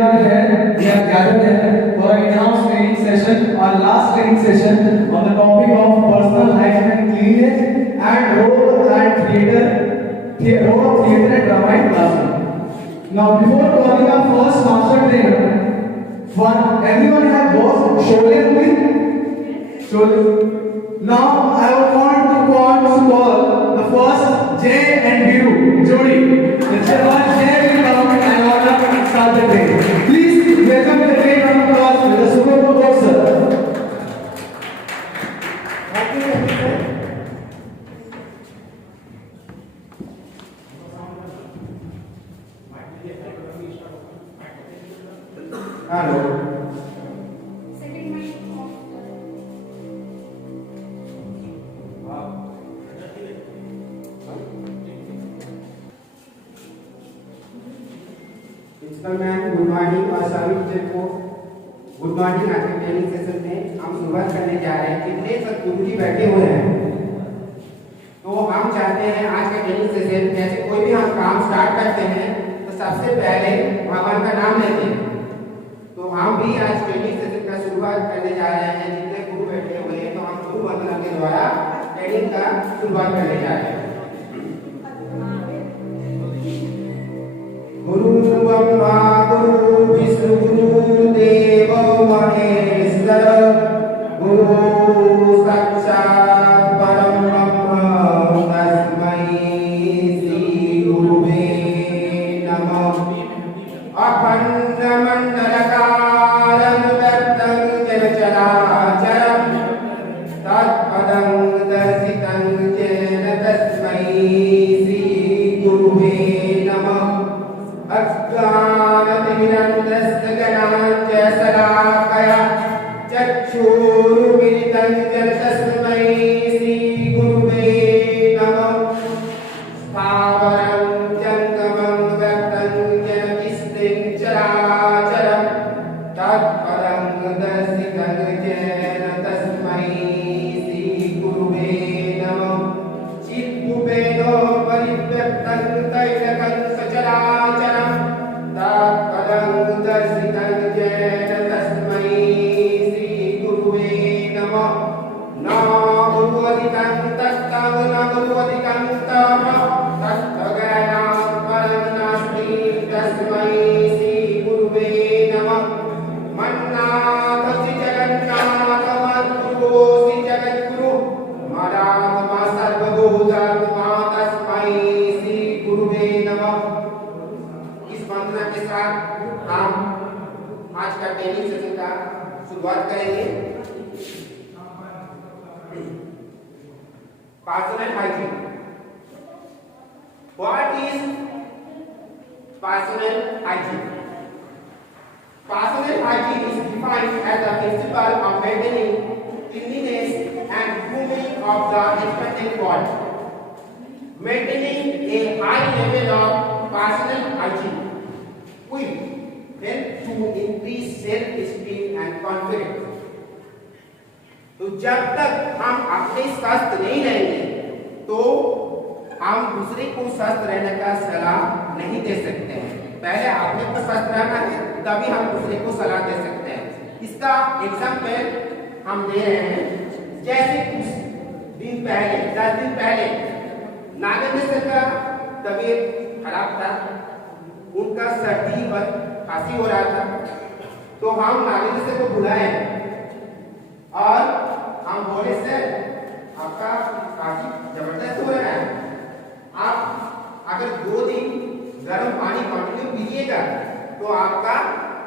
Here we are gathered here for our in-house training session, our last training session on the topic of personal hygiene, cleanliness, and role of theatre and drama in classroom. Now, before calling our first master trainer, everyone have watched Sholay movie? Sholay. Now, I want to call the first Jay and Biru Jodi. The Jay will come and order start the day. Please welcome the train on the class with a super applause, sir. Thank you, sir. Hello. Principal ma'am good morning और सभी teacher को good morning. आज के training session में हम शुरुआत करने जा रहे हैं। कितने सदगुरु जी बैठे हुए हैं, तो हम चाहते हैं आज का ट्रेनिंग सेशन जैसे कोई भी हम काम स्टार्ट करते हैं तो सबसे पहले भगवान का नाम लेते हैं। तो हम भी आज ट्रेनिंग सेशन का शुरुआत करने जा रहे हैं। जितने गुरु बैठे हुए हैं तो हम गुरु वंदना के द्वारा ट्रेनिंग का शुरुआत करने जा रहे हैं। गुरु ब्रह्मा गुरु विष्णु गुरु देव महेश्वर गुरु साक्षात् परम ब्रह्म तस्मै श्री गुरुवे नमः। अखंड मंडलकारं व्याप्तं जगच्चराचरं तत्पदं दर्शितं येन तस्मै श्री गुरुवे नमः। अज्ञानतिमिरन्दस्य ज्ञानाञ्जनशलाकया चक्षुरुन्मीलितं येन तस्मै श्रीगुरुवे नमः। स्थावरं जङ्गमं व्याप्तं येन तिष्ठति चराचरं तत्पदं दर्शितं येन तस्मै श्रीगुरुवे नमः। चिद्भुवेन परिव्यक्तं तैलकं सचराचरं तत्पदं दर्शितं येन तस्मै श्रीगुरुवे नमः। न गुरुवदितं तत्तव न गुरुवदितं तव तत्त्वज्ञानं परं नास्ति तस्मै श्रीगुरुवे नमः। मन्नाथस्य जगन्नाथ मद्गुरोऽसि जगद्गुरु मदात्मा सर्वभूतात्मा तस्मै श्रीगुरुवे नमः। इस वंदना के साथ हम आज का ट्रेनिंग सेशन का शुरुआत करेंगे। Personal hygiene. What is personal hygiene? Personal hygiene is defined as the principle of maintaining cleanliness and grooming of the expanded body. Maintaining a high level of personal hygiene will help to increase self-esteem and confidence. तो जब तक हम अपने स्वस्थ नहीं रहेंगे तो हम दूसरे को स्वस्थ रहने का सलाह नहीं दे सकते हैं। पहले अपने को स्वस्थ रहना है तभी हम दूसरे को सलाह दे सकते हैं। इसका एग्जाम्पल हम दे रहे हैं। जैसे कुछ दिन पहले 10 दिन पहले नागेंद्र सर का तबीयत खराब था, उनका सर्दी और खांसी हो रहा था। तो हम नागेंद्र सर को बुलाए और हम बोले सर आपका खांसी जबरदस्त हो रहा है, आप अगर 2 दिन गर्म पानी कंटिन्यू पीजिएगा तो आपका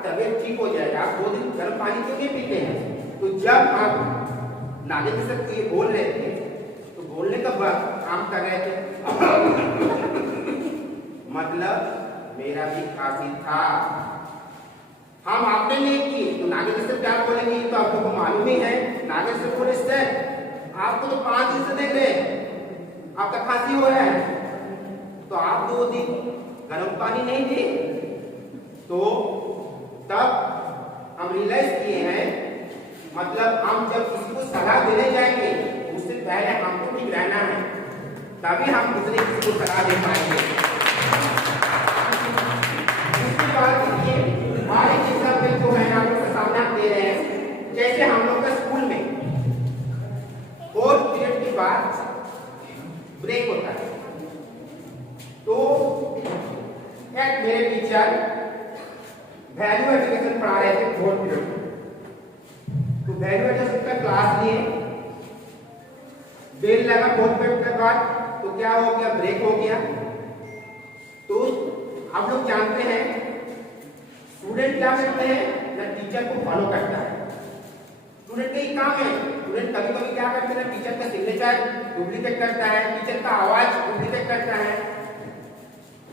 तबीयत ठीक हो जाएगा। आप 2 दिन गर्म पानी क्यों नहीं पीते हैं? तो जब आप नागेंद्र सर को ये बोल रहे थे तो बोलने का बाद काम कर रहे थे मतलब मेरा भी खांसी था। हम आपने नहीं की तो नागेंद्र सर क्या बोलेंगे तो आपको मालूम ही है। नागेंद्र सर बोले सर आपको तो 5 दिन से देख रहे हैं आपका खांसी हो रहा है, तो आप 2 दिन गर्म पानी नहीं थे। तो तब हम रियलाइज किए हैं मतलब हम जब किसी को सलाह देने जाएंगे उससे पहले हमको ठीक रहना है, तभी हम दूसरे किसी को सलाह दे पाएंगे। उसके बाद देखिए टीचर वैल्यू एजुकेशन पढ़ा रहे थे फोर्थ पीरियड में। तो वैल्यू एजुकेशन का क्लास लिए, बेल लगा फोर्थ पीरियड के बाद, तो क्या हो गया, ब्रेक हो गया। तो आप लोग जानते हैं स्टूडेंट क्या करते हैं ना, टीचर को फॉलो करता है। स्टूडेंट का ही काम है, स्टूडेंट कभी कभी क्या करते हैं, टीचर का सिग्नेचर डुप्लीकेट करता है, टीचर का आवाज डुप्लीकेट करता है,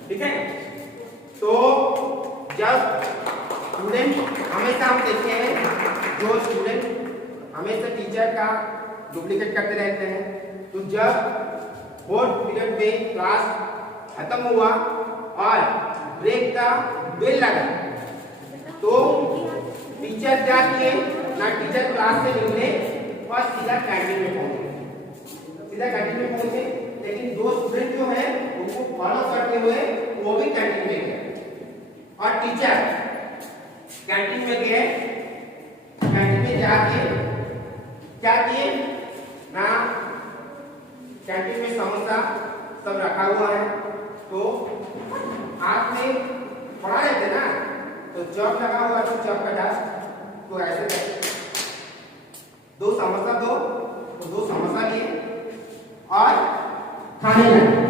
ठीक है। तो जब स्टूडेंट, हमेशा हम देखते हैं जो स्टूडेंट हमेशा टीचर का डुप्लीकेट करते रहते हैं। तो जब फोर्थ पीरियड में क्लास खत्म हुआ और ब्रेक का बेल लगा, तो टीचर क्या किए ना, टीचर क्लास से निकले और सीधा कैंटीन में पहुंचे, सीधा कैंटीन में पहुंचे। लेकिन दो स्टूडेंट जो है उनको फॉलो करते हुए वो भी कैंटीन में गए और टीचर कैंटीन में गए। कैंटीन में जाके क्या किए ना, कैंटीन में समोसा सब रखा हुआ है, तो हाथ में पड़ा रहते ना, तो चॉप लगा हुआ, तो चॉप कटा, तो ऐसे करके दो समोसा दो, तो दो समोसा लिए और खाने लगे।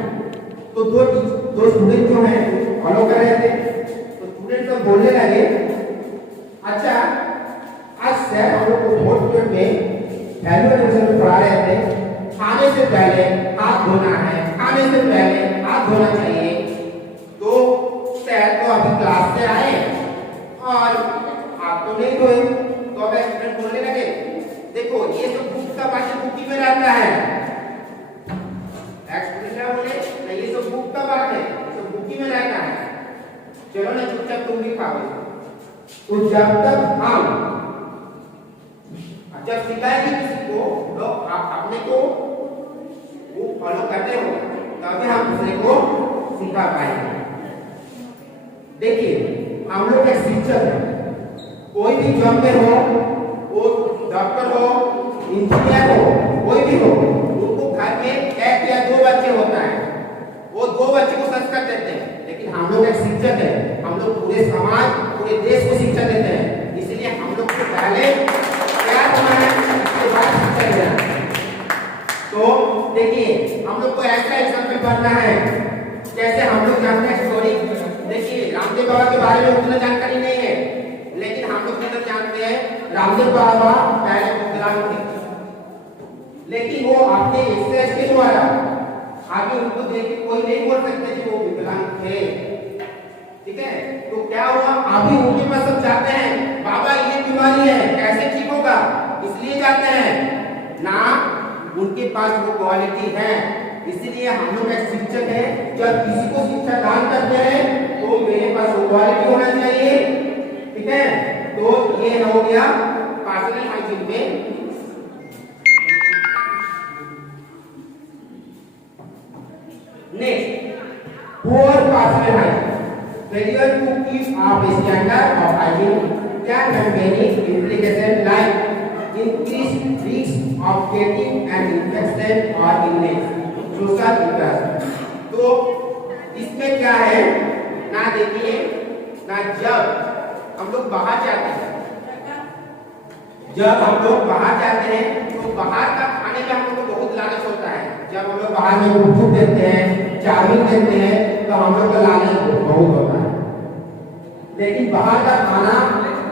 तो दो स्टूडेंट जो हैं फॉलो कर रहे थे, तो स्टूडेंट तो बोलने लगे, अच्छा आज सर हम लोग को फोर्थ पीरियड में वैल्यू एडिशन पढ़ा रहे थे, खाने से पहले हाथ धोना है, खाने से पहले हाथ धोना चाहिए। तो सर तो अभी क्लास से आए और आप तो नहीं धोए, तो अब स्टूडेंट बोलने लगे, देखो ये सब बुक का बाकी बुक में रहता है। स्टूडेंट क्या बोले, नहीं ये सब बुक का बात है, सब बुक में रहता है, चलो ना चुपचाप तुम भी खाओ। तो जब तक हम जब सिखाएंगे किसी को, तो आप अपने को वो फॉलो करते हो, तभी हम दूसरे को सिखा पाएंगे। देखिए हम लोग एक शिक्षक है, कोई भी जॉब में हो, वो डॉक्टर हो, इंजीनियर हो, कोई भी हो, उनको घर में एक या दो बच्चे होता है, वो दो बच्चे को संस्कार देते हैं। लेकिन हम लोग एक शिक्षक है, हम लोग पूरे समाज, पूरे देश को शिक्षा देते हैं। इसलिए हम लोग को पहले क्या करना है, उसके बाद शिक्षा देना। तो देखिए हम लोग को ऐसा एग्जाम्पल पढ़ना है, जैसे हम लोग जानते हैं स्टोरी। देखिए रामदेव बाबा के बारे में उतना जानकारी नहीं है, लेकिन हम लोग कितना जानते हैं, रामदेव बाबा पहले विकलांग थे, लेकिन वो अपने एक्सरसाइज के द्वारा आगे उनको देख के कोई नहीं बोल सकते कि वो विकलांग थे, ठीक है। तो क्या हुआ, अभी उनके पास सब जाते हैं, बाबा ये बीमारी है कैसे ठीक होगा, इसलिए जाते हैं ना, उनके पास वो क्वालिटी है। इसलिए हम लोग एक शिक्षक है, जब किसी को शिक्षा दान करते हैं तो मेरे पास वो क्वालिटी होना चाहिए, ठीक है। तो ये हो गया पर्सनल हाइजीन में। Next, poor personal hygiene. Failure to keep up standard of hygiene can have many implications like increased risk of getting an infection or illness. Social impact. तो इसमें क्या है ना, देखिए ना, जब हम लोग बाहर जाते हैं, जब हम लोग बाहर जाते हैं तो बाहर का खाने में हम लोग को बहुत लालच होता है। जब हम लोग बाहर में गुपचुप देते हैं, चाउमीन देते हैं, तो हम लोग का लालच बहुत होता है। लेकिन बाहर का खाना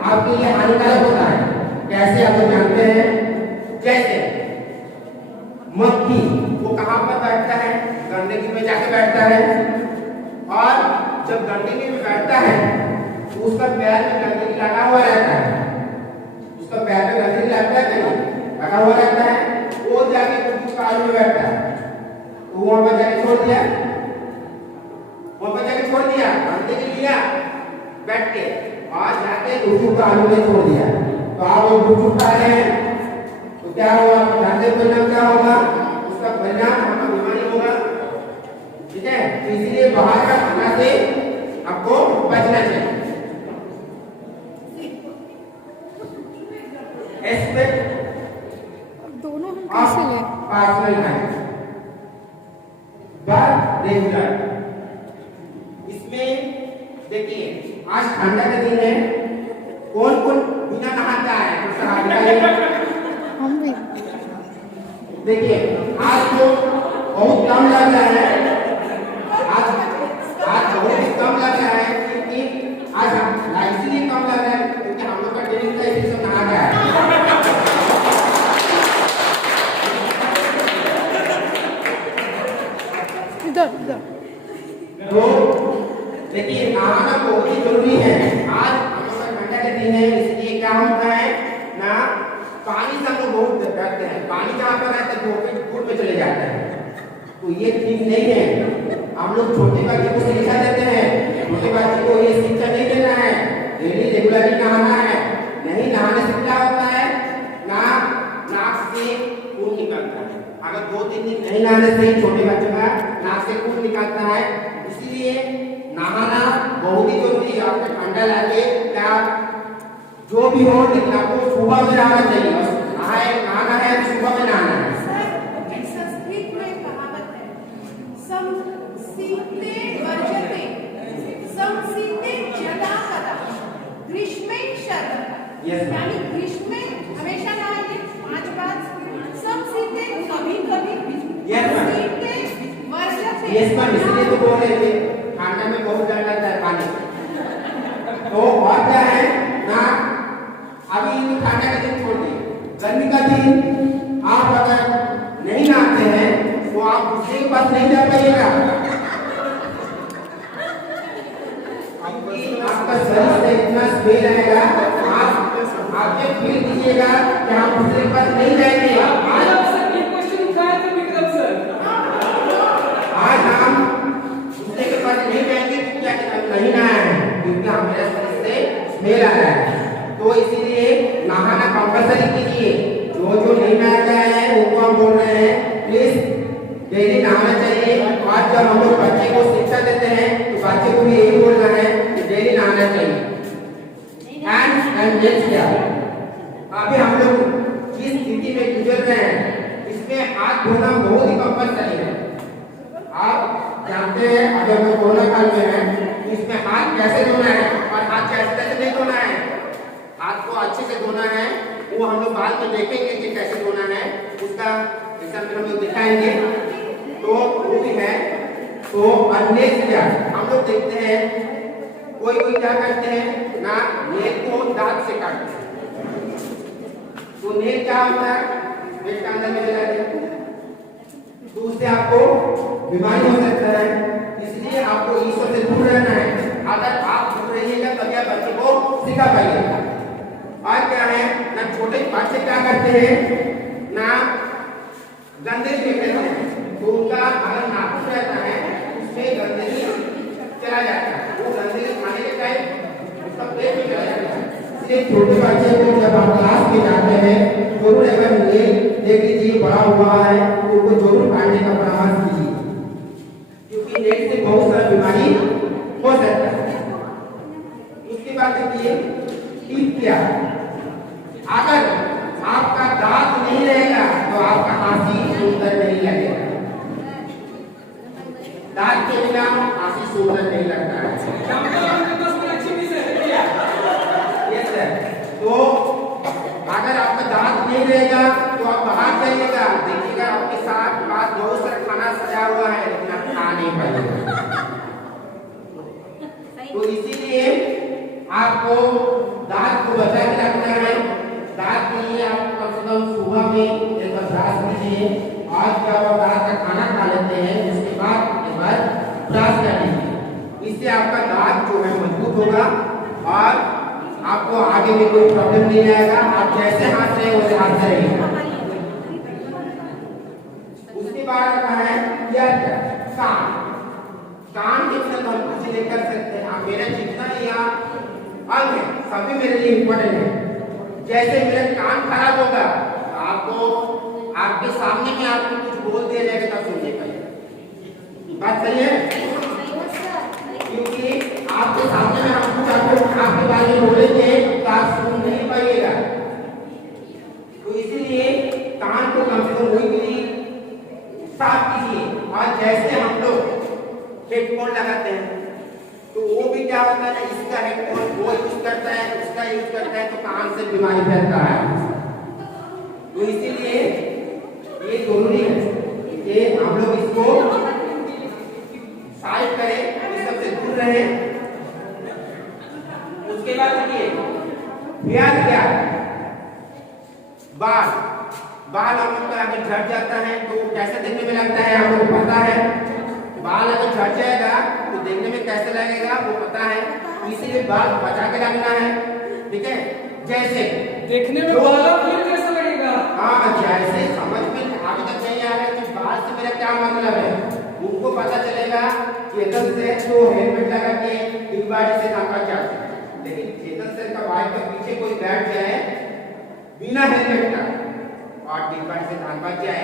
आपके लिए हानिकारक होता है। कैसे आप लोग जानते हैं, जैसे मक्खी वो कहाँ पर बैठता है, गंदगी में जाके बैठता है, और जब गंदगी में बैठता है तो उसका पैर में गंदगी लगा हुआ रहता है, उसका पैर में गंदगी लगता है नहीं, लगा हुआ रहता है। वो जाके कुछ काल में बैठता है, तो वहां पर जाके छोड़ दिया, वहां पर जाके छोड़ दिया, गंदगी लिया बैठ के, और जाके गुपचुप का आलू में छोड़ दिया। तो आप वो गुपचुप खा रहे हैं, तो क्या होगा, जानते परिणाम क्या होगा, उसका परिणाम आपको बीमारी होगा, ठीक है। तो इसलिए बाहर का खाना से आपको बचना चाहिए। एस्पेक्ट दोनों हम कैसे लें? Personal hygiene but regular. इसमें देखिए आज ठंडा का दिन है, कौन कौन बिना नहाता है तो हाथ उठाइए। हम भी देखिए आज तो बहुत कम लग रहा है, आज बहुत कम लग रहा है क्योंकि आज इसलिए कम लग रहा है क्योंकि हम लोग का ट्रेनिंग का इसी से नहा गया है। इधर इधर तो देखिए नहाना बहुत ही जरूरी है। आज हम लोग का ठंडा का दिन है, इसलिए क्या होता है ना, पानी से हम लोग बहुत डरते हैं। पानी जहाँ पर रहता है धूप में चले जाता है, तो ये ठीक नहीं है। हम लोग छोटे बच्चे को शिक्षा देते हैं, छोटे बच्चे को ये शिक्षा नहीं देना है, डेली रेगुलरली नहाना है। नहीं नहाने से क्या होता है ना, नाक से खून निकलता है। अगर 2-3 दिन नहीं नहाने से छोटे बच्चे का नाक से खून निकलता है, इसलिए नहाना बहुत ही जरूरी है। आपको ठंडा लगे क्या जो भी हो, लेकिन आपको सुबह में नहाना चाहिए। बस नहाना है तो सुबह में नहाना है। संस्कृत में कहावत है, समशीते वर्जते, समशीते जदा कदा, ग्रीष्मे शरदता। Yes, ma'am. यानी ग्रीष्म में हमेशा नहाइए 5 बार, समशीते कभी कभी, Yes, ma'am. समशीते वर्जते। ये इसका इसलिए तो बोल रहे थे ठंडा में बहुत डर लगता है पानी से। तो और क्या है ना, अभी तो ठंडा का दिन छोड़ दिए, गर्मी का दिन आप अगर नहीं नहाते हैं तो आप दूसरे के पास नहीं जा पाइएगा, क्योंकि आपका शरीर से इतना स्मेल आएगा। आप ये फील कीजिएगा कि आप दूसरे के पास नहीं जाएंगे। आज हम दूसरे के पास नहीं जाएंगे क्योंकि नहीं नहाया है, क्योंकि हमारे शरीर से स्मेल आ रहा है। तो इसीलिए नहाना कंपल्सरी कीजिए। जो नहीं नहाया गया है उनको हम बोल रहे हैं प्लीज डेली नहाना चाहिए। आज जब हम लोग बच्चे को शिक्षा देते हैं तो बच्चे को भी यही बोल रहे हैं कि डेली नहाना चाहिए। एंड अभी हम लोग जिस स्थिति में गुजर रहे हैं इसमें हाथ धोना बहुत ही कंपल्सरी है। आप जानते हैं अगर मैं कोरोना काल में है तो इसमें हाथ कैसे धोना है और हाथ कैसे नहीं धोना है। हाथ को अच्छे से धोना है, वो हम लोग बाद में देखेंगे कि कैसे धोना है, उसका एग्जाम्पल हम लोग दिखाएंगे। तो वो भी है। तो नेक्स्ट क्या हम लोग देखते हैं, कोई क्या करते हैं ना, नेल को दांत से काटते हैं। तो नेल क्या होता है, पेट के अंदर में चला जाता है, तो उससे आपको बीमारी हो सकता है। इसलिए आपको इस से दूर रहना है। अगर आप दूर रहिएगा तभी आप बच्चे को सिखा पाइएगा। और क्या है ना, छोटे बच्चे क्या करते हैं ना, गंदगी फेंकते हैं, तो उनका अगर नाखून रहता है उसमें गंदगी चला जाता है, वो गंदगी खाने के टाइम उसका पेट में चला जाता है। इसलिए छोटे बच्चे को जब आप क्लास में जाते हैं जरूर अगर नेल देख लीजिए बड़ा हुआ है तो उनको जरूर काटने का परामर्श कीजिए, क्योंकि नेल से बहुत सारी बीमारी हो सकता है। उसके बाद देखिए टिप क्या, अगर आपका दांत नहीं रहेगा तो आपका हाथी सुंदर नहीं लगेगा। दांत के बिना हाथी सुंदर नहीं लगता है। Yes sir. तो अगर आपका दांत नहीं रहेगा तो आप बाहर जाइएगा, देखिएगा आपके साथ पास बहुत सारा खाना सजा हुआ है लेकिन आप खा नहीं पाइएगा। तो इसीलिए आपको दांत को बचा के रखना है। दांत के लिए आप कम से कम सुबह में एक बार ब्रश कीजिए, आज जब आप रात का खाना खा लेते हैं उसके बाद एक बार ब्रश कर लीजिए। इससे आपका दांत जो है मजबूत होगा और आपको आगे में कोई प्रॉब्लम नहीं आएगा। आप जैसे हाथ रहे वैसे हाथ रहेगा। उसके बाद क्या है कान। कान के बिना तो हम कुछ नहीं कर सकते हैं। मेरा जितना यहाँ अंग है सभी मेरे लिए इम्पोर्टेंट है। जैसे मेरा कान खराब होगा तो आपको आपके सामने में आपको कुछ बोल दिया जाएगा तब सुन नहीं पाएगा। बात सही है, क्योंकि आपके सामने में हम कुछ आपके बारे में बोलेंगे तो आप सुन नहीं पाइएगा। तो इसीलिए कान को कम से कम वही के लिए साफ कीजिए। और जैसे हम लोग हेडफोन लगाते हैं तो तो वो भी क्या होता है, इसका हेडफोन वो यूज करता है, उसका यूज करता है, तो कान से बीमारी फैलता है। तो इसीलिए ये जरूरी है कि हम लोग इसको साइड करें, इस सबसे दूर रहे। उसके बाद देखिए ब्याज क्या, बाल बाल हम लोग का अगर झड़ जाता है तो कैसे देखने में लगता है, हम लोग पता है। बाल अगर झड़ जाएगा तो देखने में कैसे लगेगा वो पता है, इसीलिए बाल बचा के रखना है। ठीक है, जैसे देखने में बाल फिर कैसा लगेगा? हाँ, जैसे समझ में अभी तक नहीं आ रहा है कि बाल से मेरा क्या मतलब है, उनको पता चलेगा चेतन से तो हेलमेट लगा के एक बार से काम कर जाते हैं, लेकिन चेतन से का बाइक के पीछे कोई बैठ जाए बिना हेलमेट का और डिब्बा से धान बच जाए,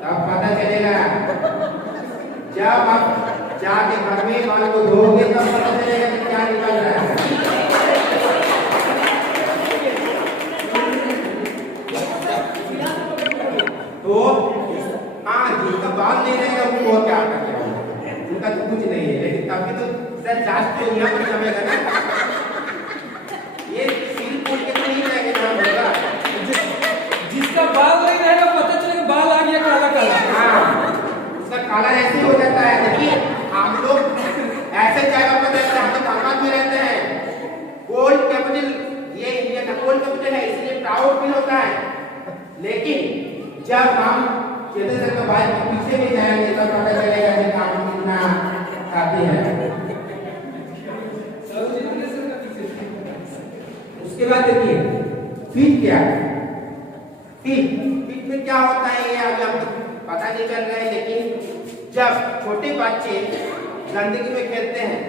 तब पता चलेगा। जब आप जाके घर में बाल को धोगे तब पता चलेगा कि क्या निकल रहा है। तो हाँ, जिनका बाल नहीं रहेगा उनको क्या करेगा, उनका तो कुछ नहीं है, लेकिन तभी तो सर जांच तो यहाँ पर जमेगा ना, ये सील फूल के तो नहीं रहेगा ना होगा। जिसका बाल नहीं रहेगा पता चलेगा बाल आ गया काला काला। हाँ, उसका काला ऐसे हो जाता है। देखिए हम लोग ऐसे जगह पर रहते हैं, हम लोग धनबाद में रहते हैं, कोल कैपिटल, ये इंडिया का कोल कैपिटल है, इसलिए प्राउड फील होता है। लेकिन जब हम चेतन सर का बाइक के पीछे भी जाएंगे तब पता चलेगा कि काम कितना खाते हैं। उसके बाद देखिए फीट क्या है, फीट में क्या होता है ये अभी हमको पता नहीं चल रहा है, लेकिन जब छोटे बच्चे गंदगी में खेलते हैं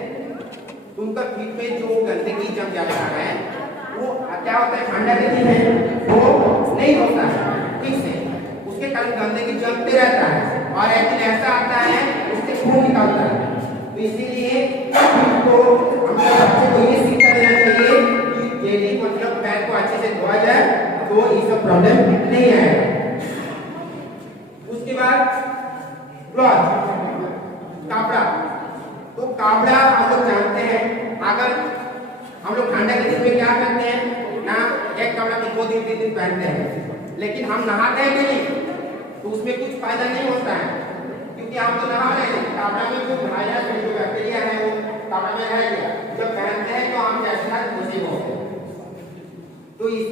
तो उनका फीट में जो गंदगी जम जाता है वो क्या होता है, ठंडा लेकिन है वो नहीं होता है ठीक से, उसके कारण गंदगी जमते रहता है और एक दिन ऐसा आता है उससे खून निकलता है। तो इसीलिए तो हम बच्चे को ये शिक्षा देना चाहिए कि डेली मतलब पैर को अच्छे से धोया जाए तो ये सब प्रॉब्लम नहीं आएगा। उसके बाद क्लॉथ कपड़ा, तो कपड़ा हम लोग जानते हैं, अगर हम लोग ठंडा के दिन में क्या करते हैं ना, एक कपड़ा में 2 दिन 3 दिन पहनते हैं, लेकिन हम नहाते हैं डेली तो उसमें कुछ फायदा नहीं होता है, क्योंकि हम तो नहा रहे हैं, कपड़ा में जो वायरस जो बैक्टीरिया है वो कपड़ा में रह गया, जब पहनते हैं तो हम जैसा खुशी होते हैं। तो इस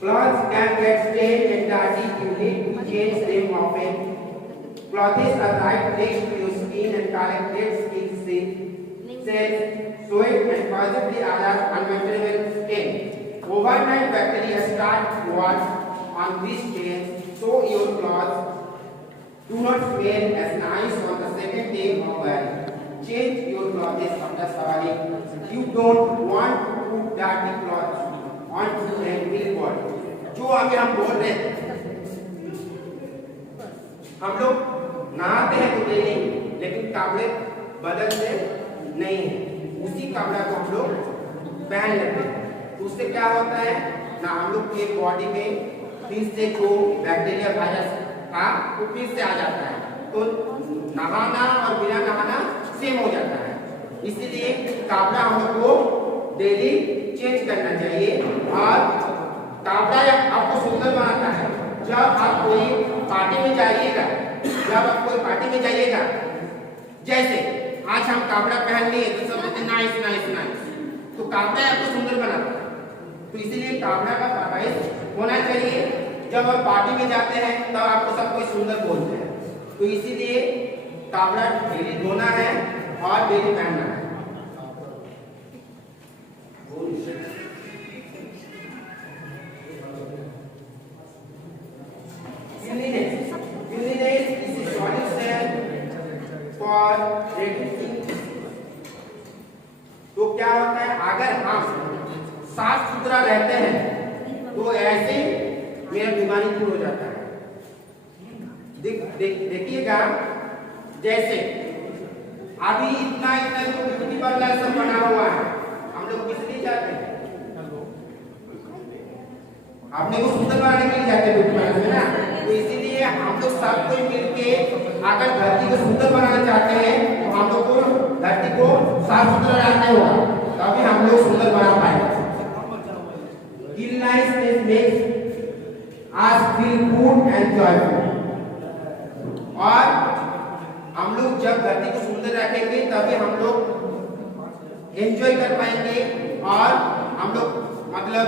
clothes can get stained and dirty, you need to change them often. Clothes are right next to your skin and collect dead skin cells, sweat and possibly other unmaintainable stain. Overnight bacteria start to work on these stains, so your clothes do not smell as nice on the second day of wearing. Change your clothes after showering. You don't want to put dirty clothes onto a billboard. जो अभी हम बोल रहे थे, हम लोग नहाते हैं तो डेली, लेकिन कपड़े बदलते नहीं है, उसी कपड़ा को हम लोग पहन लेते हैं। तो उससे क्या होता है ना, हम लोग के बॉडी में फिर से जो बैक्टीरिया वायरस था वो फिर से आ जाता है, तो नहाना और बिना नहाना सेम हो जाता है। इसीलिए कपड़ा हम लोग को डेली चेंज करना चाहिए। और कपड़ा आपको सुंदर बनाता है। जब आप कोई पार्टी में जाइएगा, जैसे आज हम कपड़ा पहन लिए तो सब कहते नाइस नाइस नाइस, तो कपड़ा आपको सुंदर बनाता है। तो इसीलिए कपड़ा का परवाइज होना चाहिए। जब आप पार्टी में जाते हैं तब आपको सब कोई सुंदर बोलते हैं। तो इसीलिए कपड़ा डेली धोना है और डेली पहनना है। Cleanliness is a solution for reducing। तो क्या होता है, अगर हम साफ सुथरा रहते हैं तो ऐसे मेरा बीमारी दूर हो जाता है। देखिएगा जैसे अभी इतना ब्यूटी पार्लर सब बना हुआ है, हम लोग किस लिए जाते हैं? अपने को सुंदर बनाने के लिए जाते हैं ब्यूटी पार्लर में ना। तो इसीलिए हम लोग सब कोई मिलके अगर धरती को सुंदर बनाना चाहते हैं तो हम लोग को धरती को साफ सुथरा रखना होगा, तभी हम लोग सुंदर बना पाएंगे। Cleanliness makes us feel good and joyful। और हम लोग जब धरती को सुंदर रखेंगे तभी हम लोग एंजॉय कर पाएंगे। और हम लोग मतलब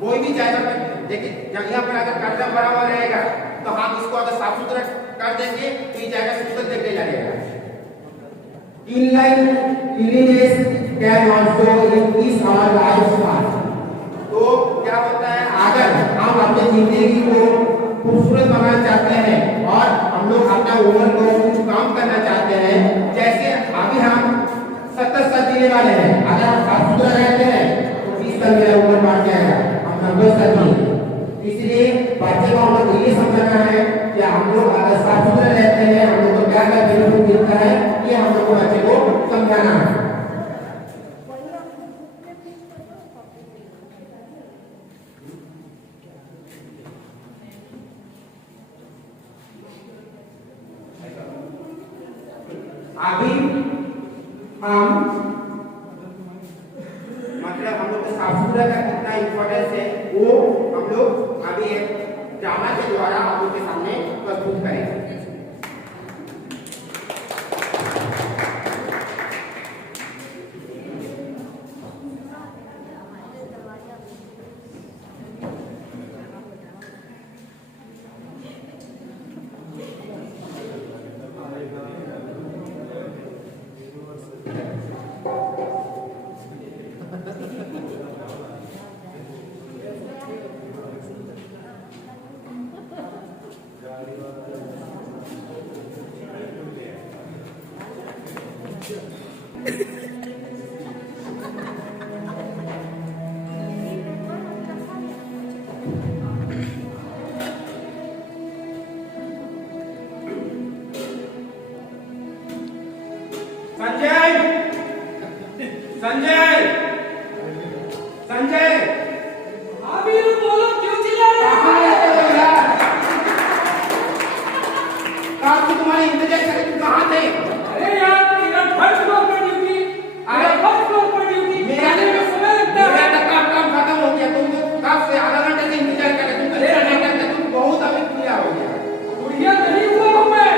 कोई भी जगह पर देखिए, यहाँ पर अगर कचरा भरा हुआ रहेगा तो हम इसको अगर साफ सुथरा कर देंगे तो ये जगह सुंदर दिखने लगेगा। Cleanliness can also increase our lifespan। तो क्या होता है, अगर हम अपनी जिंदगी को खूबसूरत बनाना चाहते हैं और हम लोग अपना उम्र को कुछ काम करना चाहते हैं, जैसे अभी हम 70 साल जीने वाले हैं, अगर हम साफ सुथरा रहते हैं तो 20 साल मेरा उम्र बढ़ जाएगा, हम 90 साल जिएंगे। इसलिए बच्चे को हम लोग ये समझना है कि हम लोग अगर साफ सुथरे रहते हैं हम लोग को क्या क्या बेनिफिट मिलता है, ये हम लोग को बच्चे को समझाना है। अभी हम मतलब हम लोग को साफ सुथरा का कितना इम्पोर्टेंस है वो हम लोग अभी एक ड्रामा के द्वारा आप लोग के सामने प्रस्तुत करेंगे। संजय, संजय, संजय, अभी बोलो क्यों चिल्ला रहे हो? कहाँ से तुम्हारे इंतजार कर, तुम कहाँ थे? अरे यार तेरा फर्स्ट फ्लोर पर ड्यूटी, अरे फर्स्ट फ्लोर पर ड्यूटी, मेरा आने में समय लगता है। मेरा काम खत्म हो गया, तुम कब से आधा घंटे से इंतजार कर रहे, तुम तो लेट नहीं करते, तुम बहुत अभी पूरा हो गया। बुढ़िया नहीं हुआ हूँ मैं।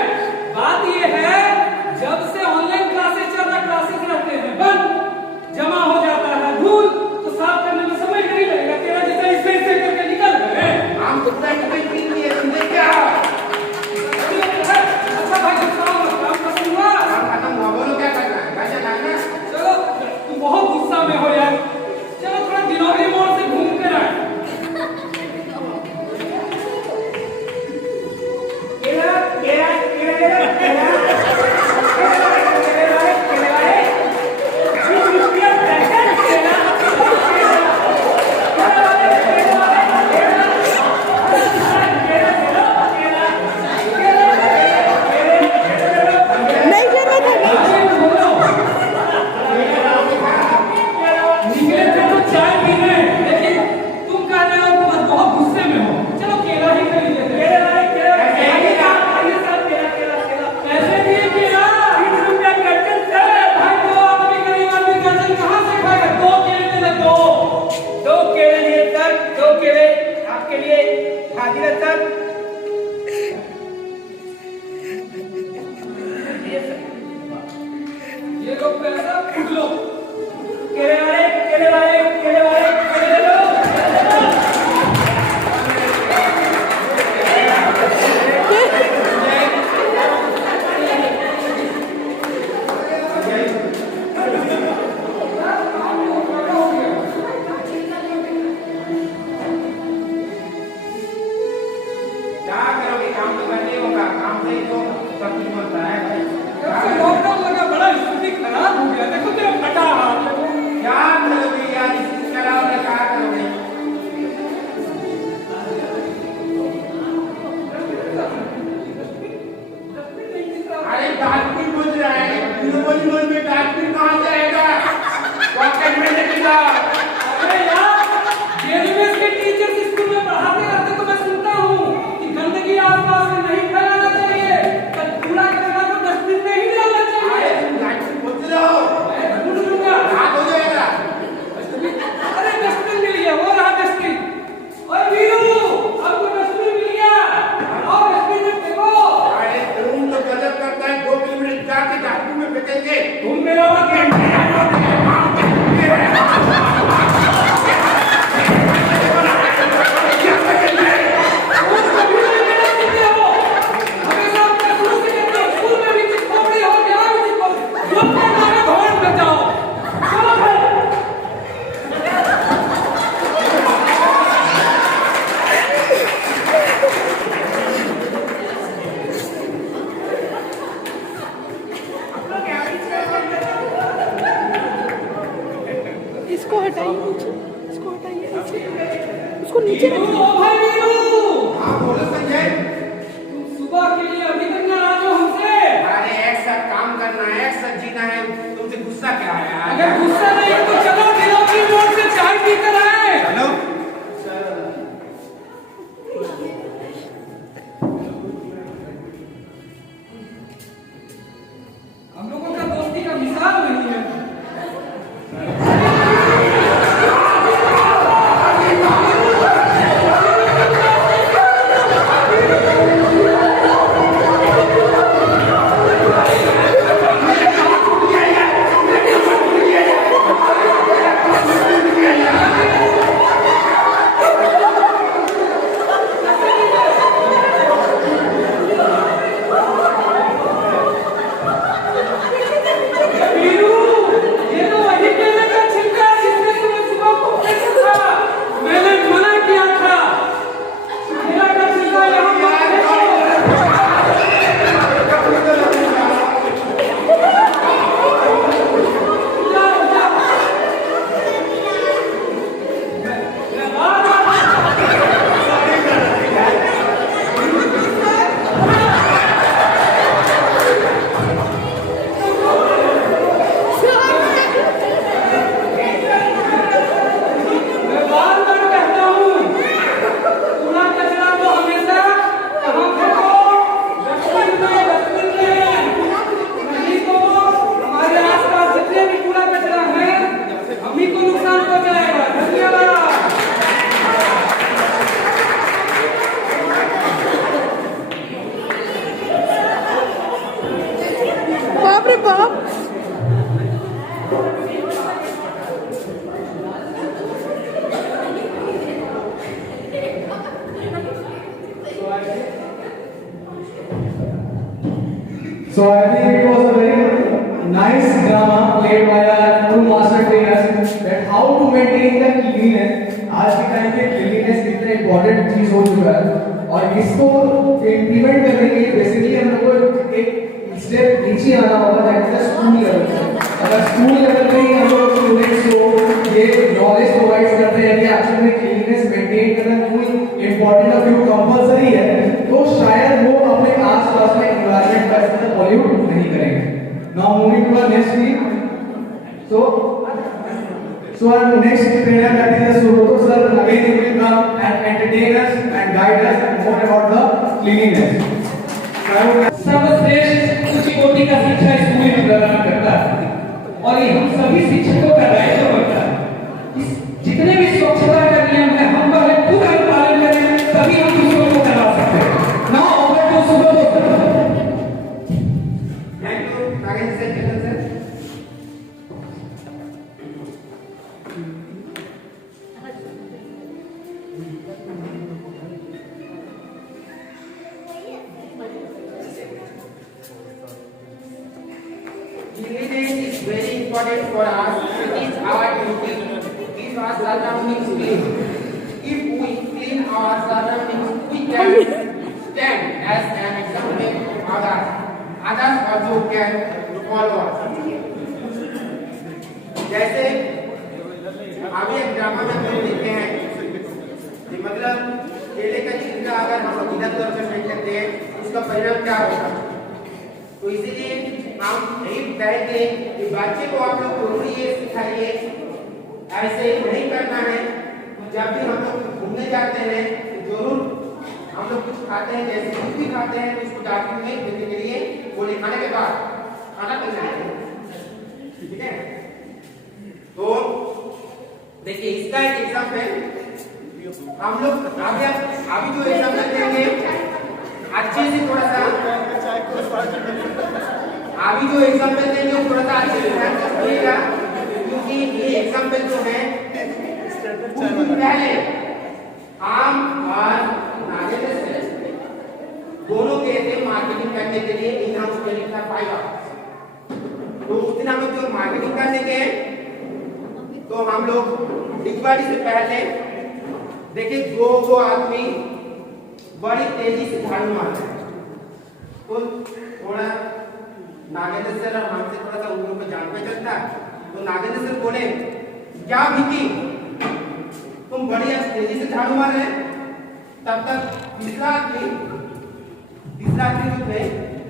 बात ये है जब से ऑनलाइन क्लासेस चल रहा, क्लासेस रहते हैं बंद, जमा हो जाता है धूल, तो साफ करने में समय नहीं लगेगा। तेरा जैसा इसे करके निकल गए। हम तो पूरा टिफिन पी लिए, तुम देख क्या? अच्छा भाई काम खत्म हुआ? काम खत्म हुआ, बोलो क्या करना है? घर जाना है ना? चलो तुम बहुत गुस्सा में हो यार, चलो थोड़ा दिनोरी मोड़ से घूम कर आए। नहीं जरूरत है। निकले थे तो चाय पीने, लेकिन तुम कह रहे हो तुम बहुत गुस्से में हो। चलो केला ही खरीद लेते हैं। कैसे दिए केला? 20 रुपया दर्जन से। भाई दो आदमी गरीब आदमी दर्जन कहाँ से खाएगा? 2 केले दे दो। 2 केले लिए सर, 2 केले आपके लिए हाजिर है सर। ये लो पैसा, उठ लो। केले वाले, केले वाले, केले वाले, केले ले लो। क्या करोगे? काम तो करना ही होगा, काम से ही तो सब कुछ बनता है भाई। जब से लॉकडाउन लगा बड़ा स्थिति खराब हो गया। देखो तेरा फटा हाथ। क्या करोगे यार, इस खराब में क्या करोगे? अरे डस्टबिन बुझ रहा है, यूनिवर्सिटी में डस्टबिन कहाँ से आएगा? पॉकेट में लगेगा। अरे यार, जेएनयूएस के टीचर्स स्कूल में पढ़ाते रहते तो मैं सुनता हूँ कि गंदगी आसपास में नहीं फैलाना चाहिए। हटाइए नीचे, इसको हटाइए नीचे, उसको नीचे वीरू, रखिए। ओ भाई वीरू, हाँ बोलो संजय। तुम सुबह के लिए अभी तक नाराज हो हमसे? अरे एक साथ काम करना है, एक साथ जीना है, तुमसे गुस्सा क्या है यार? अगर गुस्सा नहीं है तो चलो दिलों की मोड़ से चाय पीकर आए। चलो। हम लोगों का दोस्ती का मिसाल नहीं है। वीरू, ये तो वही केले का छिलका है जिसने तुम्हें सुबह को फेंका था। मैंने मना किया था। केला का छिलका यहाँ मत फेंको। जाओ, जाओ। मैं बार-बार मैं बार-बार कहता हूँ, कूड़ा कचरा को हमेशा कहाँ फेंको? डस्टबिन में। नहीं तो हमारे आसपास जितने भी कूड़ा कचरा है, हम ही को नुकसान पहुंचाएगा। धन्यवाद। बाप रे बाप। So I think it was a very nice drama played by our two master trainers that how to maintain the cleanliness. आज के टाइम पे cleanliness कितना important चीज हो चुका है और इसको implement करने के लिए basically हम लोग को एक step नीचे आना होगा that is the school level. अगर school level में ही हम लोग students को ये knowledge provide करते हैं कि actually में cleanliness maintain करना कोई important और क्यों compulsory है तो शायद वो अपने आस-पास में environment का इस्तेमाल pollute नहीं करेंगे. Now moving to our next speaker. So our next trainer that is the Suroto sir again he will come and entertain us and guide us more about the cleanliness. So I would like सर्वश्रेष्ठ उच्च कोटि का शिक्षा school में प्रदान करता है और ये हम सभी शिक्षकों का दायित्व बनता है। इस जितने भी स्वच्छता का नियम है हम पहले खुद पालन करें तभी हम दूसरों को करा सकते हैं। Now over to Suroto sir. Thank you, Nagendra sir, Chetan sir. Cleanliness is very important for us. It is our duty to keep our surroundings clean. If we clean our surroundings, we can stand as an example to others. Others also can follow us. जैसे अभी एक drama में हम लोग देखते हैं कि मतलब केले का छिलका अगर हम इधर उधर से फेंक देते हैं उसका परिणाम क्या होगा। तो इसीलिए हम यही कहेंगे कि बच्चे को आप लोग जरूर ये सिखाइए ऐसे ही नहीं करना है। जब भी हम लोग घूमने जाते हैं तो जरूर हम लोग कुछ खाते हैं जैसे कुछ भी खाते हैं तो उसको डस्टबिन में देने के लिए बोले खाने के बाद खाना पीना है, ठीक है। तो देखिए इसका एक एग्जाम्पल हम लोग अभी जो एग्जाम्पल देंगे अच्छे से थोड़ा सा अभी जो एग्जाम्पल देंगे थोड़ा सा अच्छे से ध्यान से सुनिएगा क्योंकि ये एग्जाम्पल जो है कुछ दिन पहले हम और नागेंद्र सर दोनों गए थे मार्केटिंग करने के लिए इन हाउस क्लिनिक का 5 आवर्स। तो उस दिन हम लोग जो मार्केटिंग करने गए तो हम लोग डिगवाड़ी से पहले देखिए दो आदमी बड़ी तेजी से झाड़ू मार रहे हैं। तो थोड़ा नागेंद्र सर और हमसे थोड़ा सा उन लोगों को जान पहचान था तो नागेंद्र सर बोले क्या विकी, तुम बड़ी तेजी से झाड़ू मार रहे हैं। तब तक तीसरा आदमी जो थे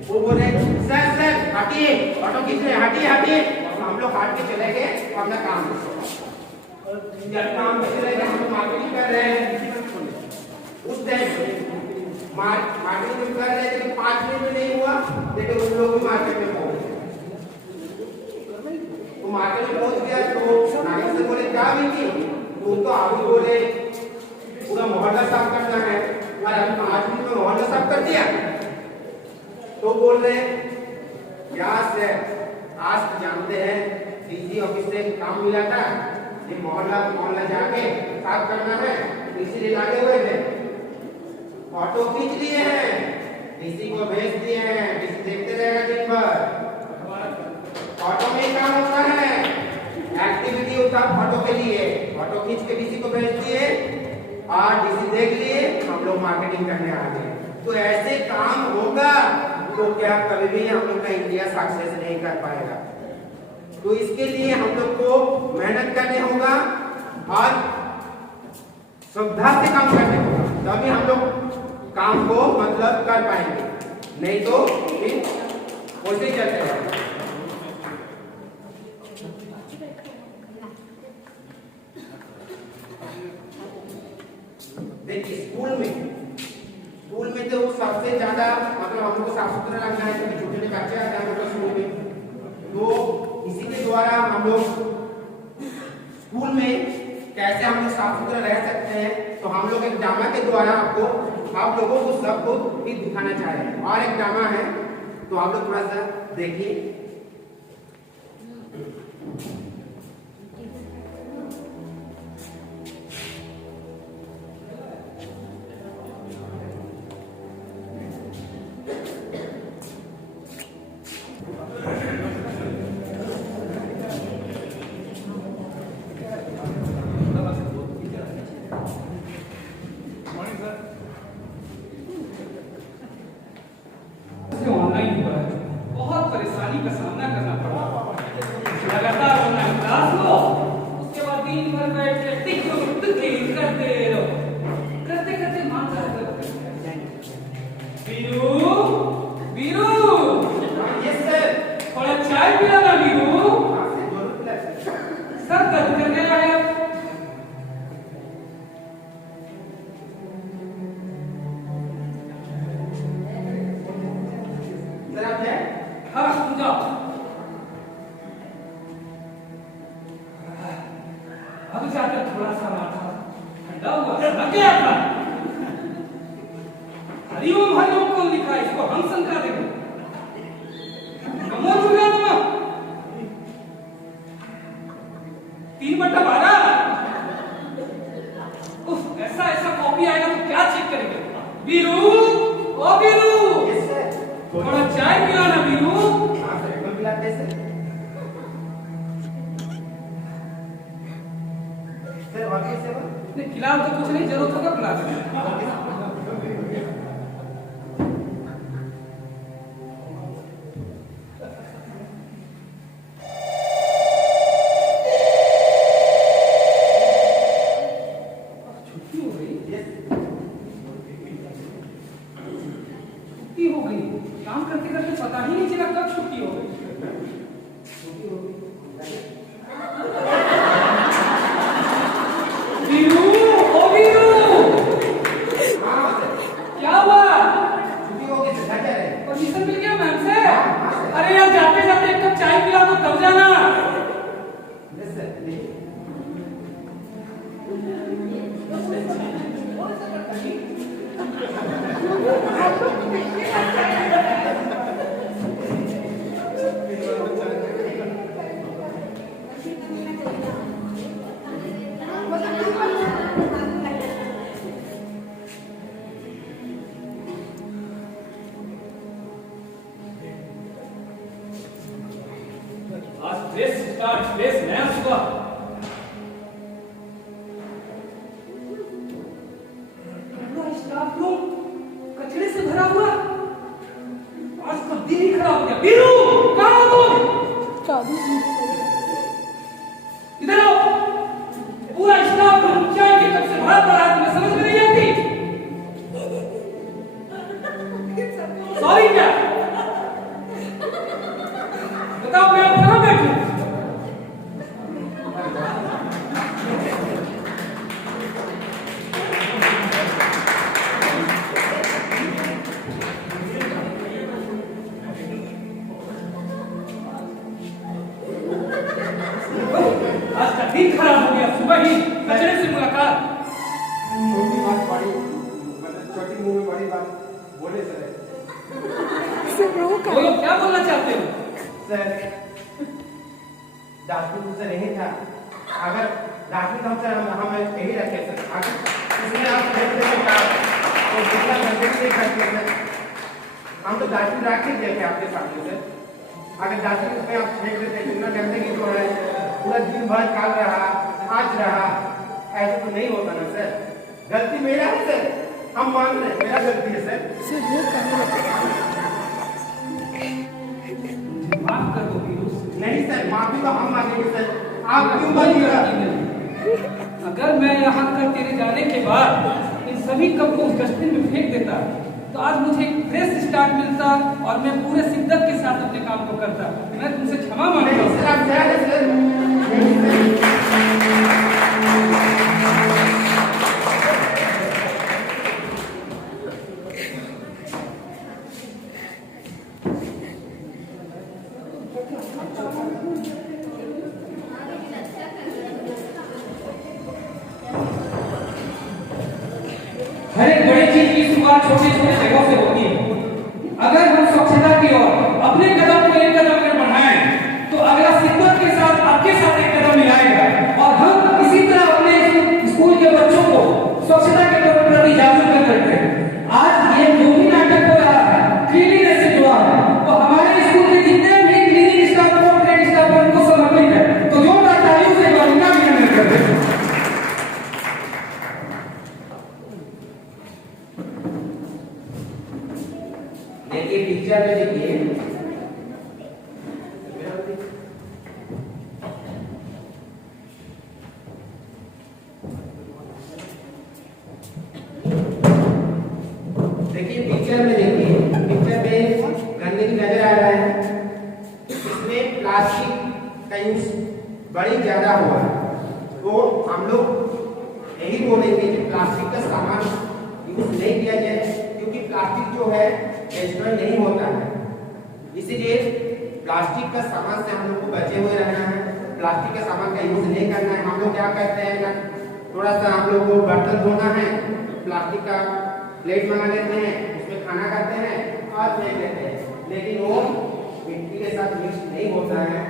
वो बोले सर हटिए, ऑटो खींच रहे, हटिए। हम लोग हट के चले गए अपना काम जब काम पे चले गए, हम लोग मार्केटिंग कर रहे हैं। उस टाइम मार्केटिंग कर रहे थे, 5 मिनट में नहीं हुआ, लेकिन उन लोग भी मार्केट में पहुंच गए। तो मार्केट में पहुंच गया तो नागरिक से बोले क्या विकी, तू तो अभी बोले पूरा मोहल्ला साफ करना है और अभी 5 मिनट में मोहल्ला साफ कर दिया। तो बोल रहे क्या सर, आज तो जानते हैं डीसी ऑफिस से काम मिला था, ये मोहल्ला जाके साफ करना है, इसीलिए लगे हुए थे। ऑटो खींच लिए हैं, डीसी को भेज दिए हैं, डीसी देखते रहेगा दिन भर। ऑटो में ही काम होता है, एक्टिविटी होता है ऑटो के लिए। ऑटो खींच के डीसी को भेज दिए और डीसी देख लिए, हम लोग मार्केटिंग करने आ गए। तो ऐसे काम होगा तो क्या कभी भी हम लोग का इंडिया सक्सेस नहीं कर पाएगा। तो इसके लिए हम लोग को मेहनत करने होगा और श्रद्धा से काम करने होगा, तभी हम लोग काम को मतलब कर पाएंगे, नहीं तो फिर वैसे ही चलते रहेंगे। देखिए स्कूल में तो सबसे ज्यादा मतलब हम लोग को साफ सुथरा रखना है, क्योंकि छोटे छोटे बच्चे आते हैं हम लोग स्कूल में, तो इसी के द्वारा हम लोग स्कूल में कैसे हम लोग साफ सुथरा रह सकते हैं। तो हम लोग एक ड्रामा के द्वारा आप लोगों को सबको भी दिखाना चाह रहे हैं, और एक ड्रामा है, तो आप लोग थोड़ा सा देखिए। ऑनलाइन हुआ है, बहुत परेशानी का सामना करना पड़ा। लगातार ऑनलाइन क्लास लो, उसके बाद दिन भर बैठ के टिक करते रहो, करते माथा दर्द करता है। वीरू यस सर, थोड़ा चाय पिलाना वीरू, सर दर्द कर गया है। हाँ तुम जाओ। अब जाकर थोड़ा सा माथा ठंडा हुआ, लग गया था। हरिओम कौन लिखा है, इसको हम शंका देंगे। नमो दुर्गा नमः 3/12। ऐसा कॉपी आएगा तो क्या चेक करेंगे। वीरू, ओ वीरू, थोड़ा चाय पिलाना वीरू। पिलाते सर, और क्या सेवा? नहीं फिलहाल तो कुछ नहीं, जरूरत होगा पिला देना। हो गई, काम करते करते पता ही नहीं चला कब छुट्टी हो गई। वीरू, ओ वीरू, क्या हुआ? छुट्टी हो गई सर, क्या रहे? परमिशन मिल गया मैम से? अरे यार जाते जाते एक कप चाय पिला दो तब जाना। Yes sir. आज ड्रेस नया सुबह। पूरा स्टाफ रूम कचरे से भरा हुआ, आज तो दिन ही खराब हो गया। वीरू, कहाँ हो तुम? चाबी इधर आओ। दिन खराब हो गया, सुबह ही कचरे से मुलाकात। छोटी बात बड़ी, मतलब छोटी मुंह में बड़ी बात बोले सर। सर रो का बोलो क्या बोलना चाहते हो? सर डस्टबिन से नहीं था, अगर डस्टबिन हम सर हम यही रखे सर, अगर उसमें आप फेंक देते का तो दूसरा गंदगी नहीं करते सर। हम तो डस्टबिन रख के देखे आपके सामने सर, अगर डस्टबिन पे आप फेंक देते कितना गंदगी तो है, पूरा दिन भर काल रहा, आज रहा, ऐसा तो नहीं होता ना सर। गलती मेरा है सर, हम मान रहे हैं मेरा गलती है सर। सर रो का माफ कर दो पीयूष। नहीं सर, माफी तो हम मांगेंगे सर, आप क्यों मांगिएगा? अगर मैं यहाँ कर तेरे जाने के बाद इन सभी कप को उस डस्टबिन में फेंक देता तो आज मुझे एक फ्रेश स्टार्ट मिलता और मैं पूरे शिद्दत के साथ अपने काम को करता। मैं तुमसे क्षमा मांगता नहीं हूँ। सर, आप क्या है सर? नहीं सर। हर एक बड़ी चीज की शुरुआत छोटे छोटे जगहों से होती है। अगर हम स्वच्छता की ओर अपने कदम को एक कदम में बढ़ाएं तो अगला शिद्दत के साथ आपके साथ एक कदम मिलाएगा और हम इसी तरह अपने स्कूल के बच्चों को स्वच्छता के प्रति जागरूक करते हैं। आज ये जो भी नाटक हो रहा है क्लीनिनेस से जुड़ा है, तो हमारे स्कूल के जितने भी क्लीनिंग स्टाफ और ट्रेड स्टाफ है उनको समर्पित है। तो जो तालियों से उनका भी अभिनंदन करते हैं। देखिए पिक्चर में देखिए, देखिए पिक्चर में देखिए, पिक्चर में गंदगी नजर आ रहा है, इसमें प्लास्टिक का यूज बड़ी ज्यादा हुआ है। तो हम लोग यही बोलेंगे कि प्लास्टिक का सामान यूज नहीं किया जाए, क्योंकि प्लास्टिक जो है डिस्ट्रॉय नहीं होता है। इसीलिए प्लास्टिक का सामान से हम लोग को बचे हुए रहना है, प्लास्टिक के सामान का यूज नहीं करना है। हम लोग क्या करते हैं ना, थोड़ा सा हम लोग को बर्तन धोना है, प्लास्टिक का प्लेट मंगा लेते हैं, उसमें खाना खाते हैं और फेंक देते हैं, लेकिन वो मिट्टी के साथ मिक्स नहीं होता है।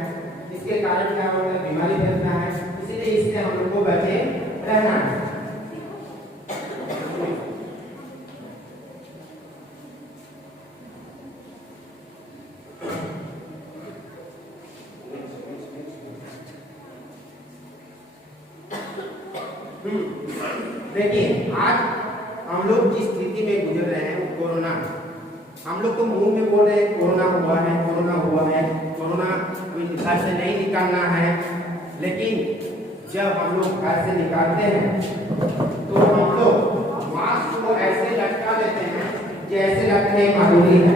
इसके कारण क्या होता है, बीमारी फैलता है। इसीलिए इससे हम लोग को बचे रहना है। देखिए आज हम लोग जिस स्थिति में गुजर रहे हैं वो कोरोना, हम लोग तो मुंह में बोल रहे हैं कोरोना हुआ है, कोरोना हुआ है, कोरोना घर से नहीं निकालना है, लेकिन जब हम लोग घर से निकालते हैं तो हम लोग मास्क को ऐसे लटका देते हैं जैसे लगते हैं माधुरी है,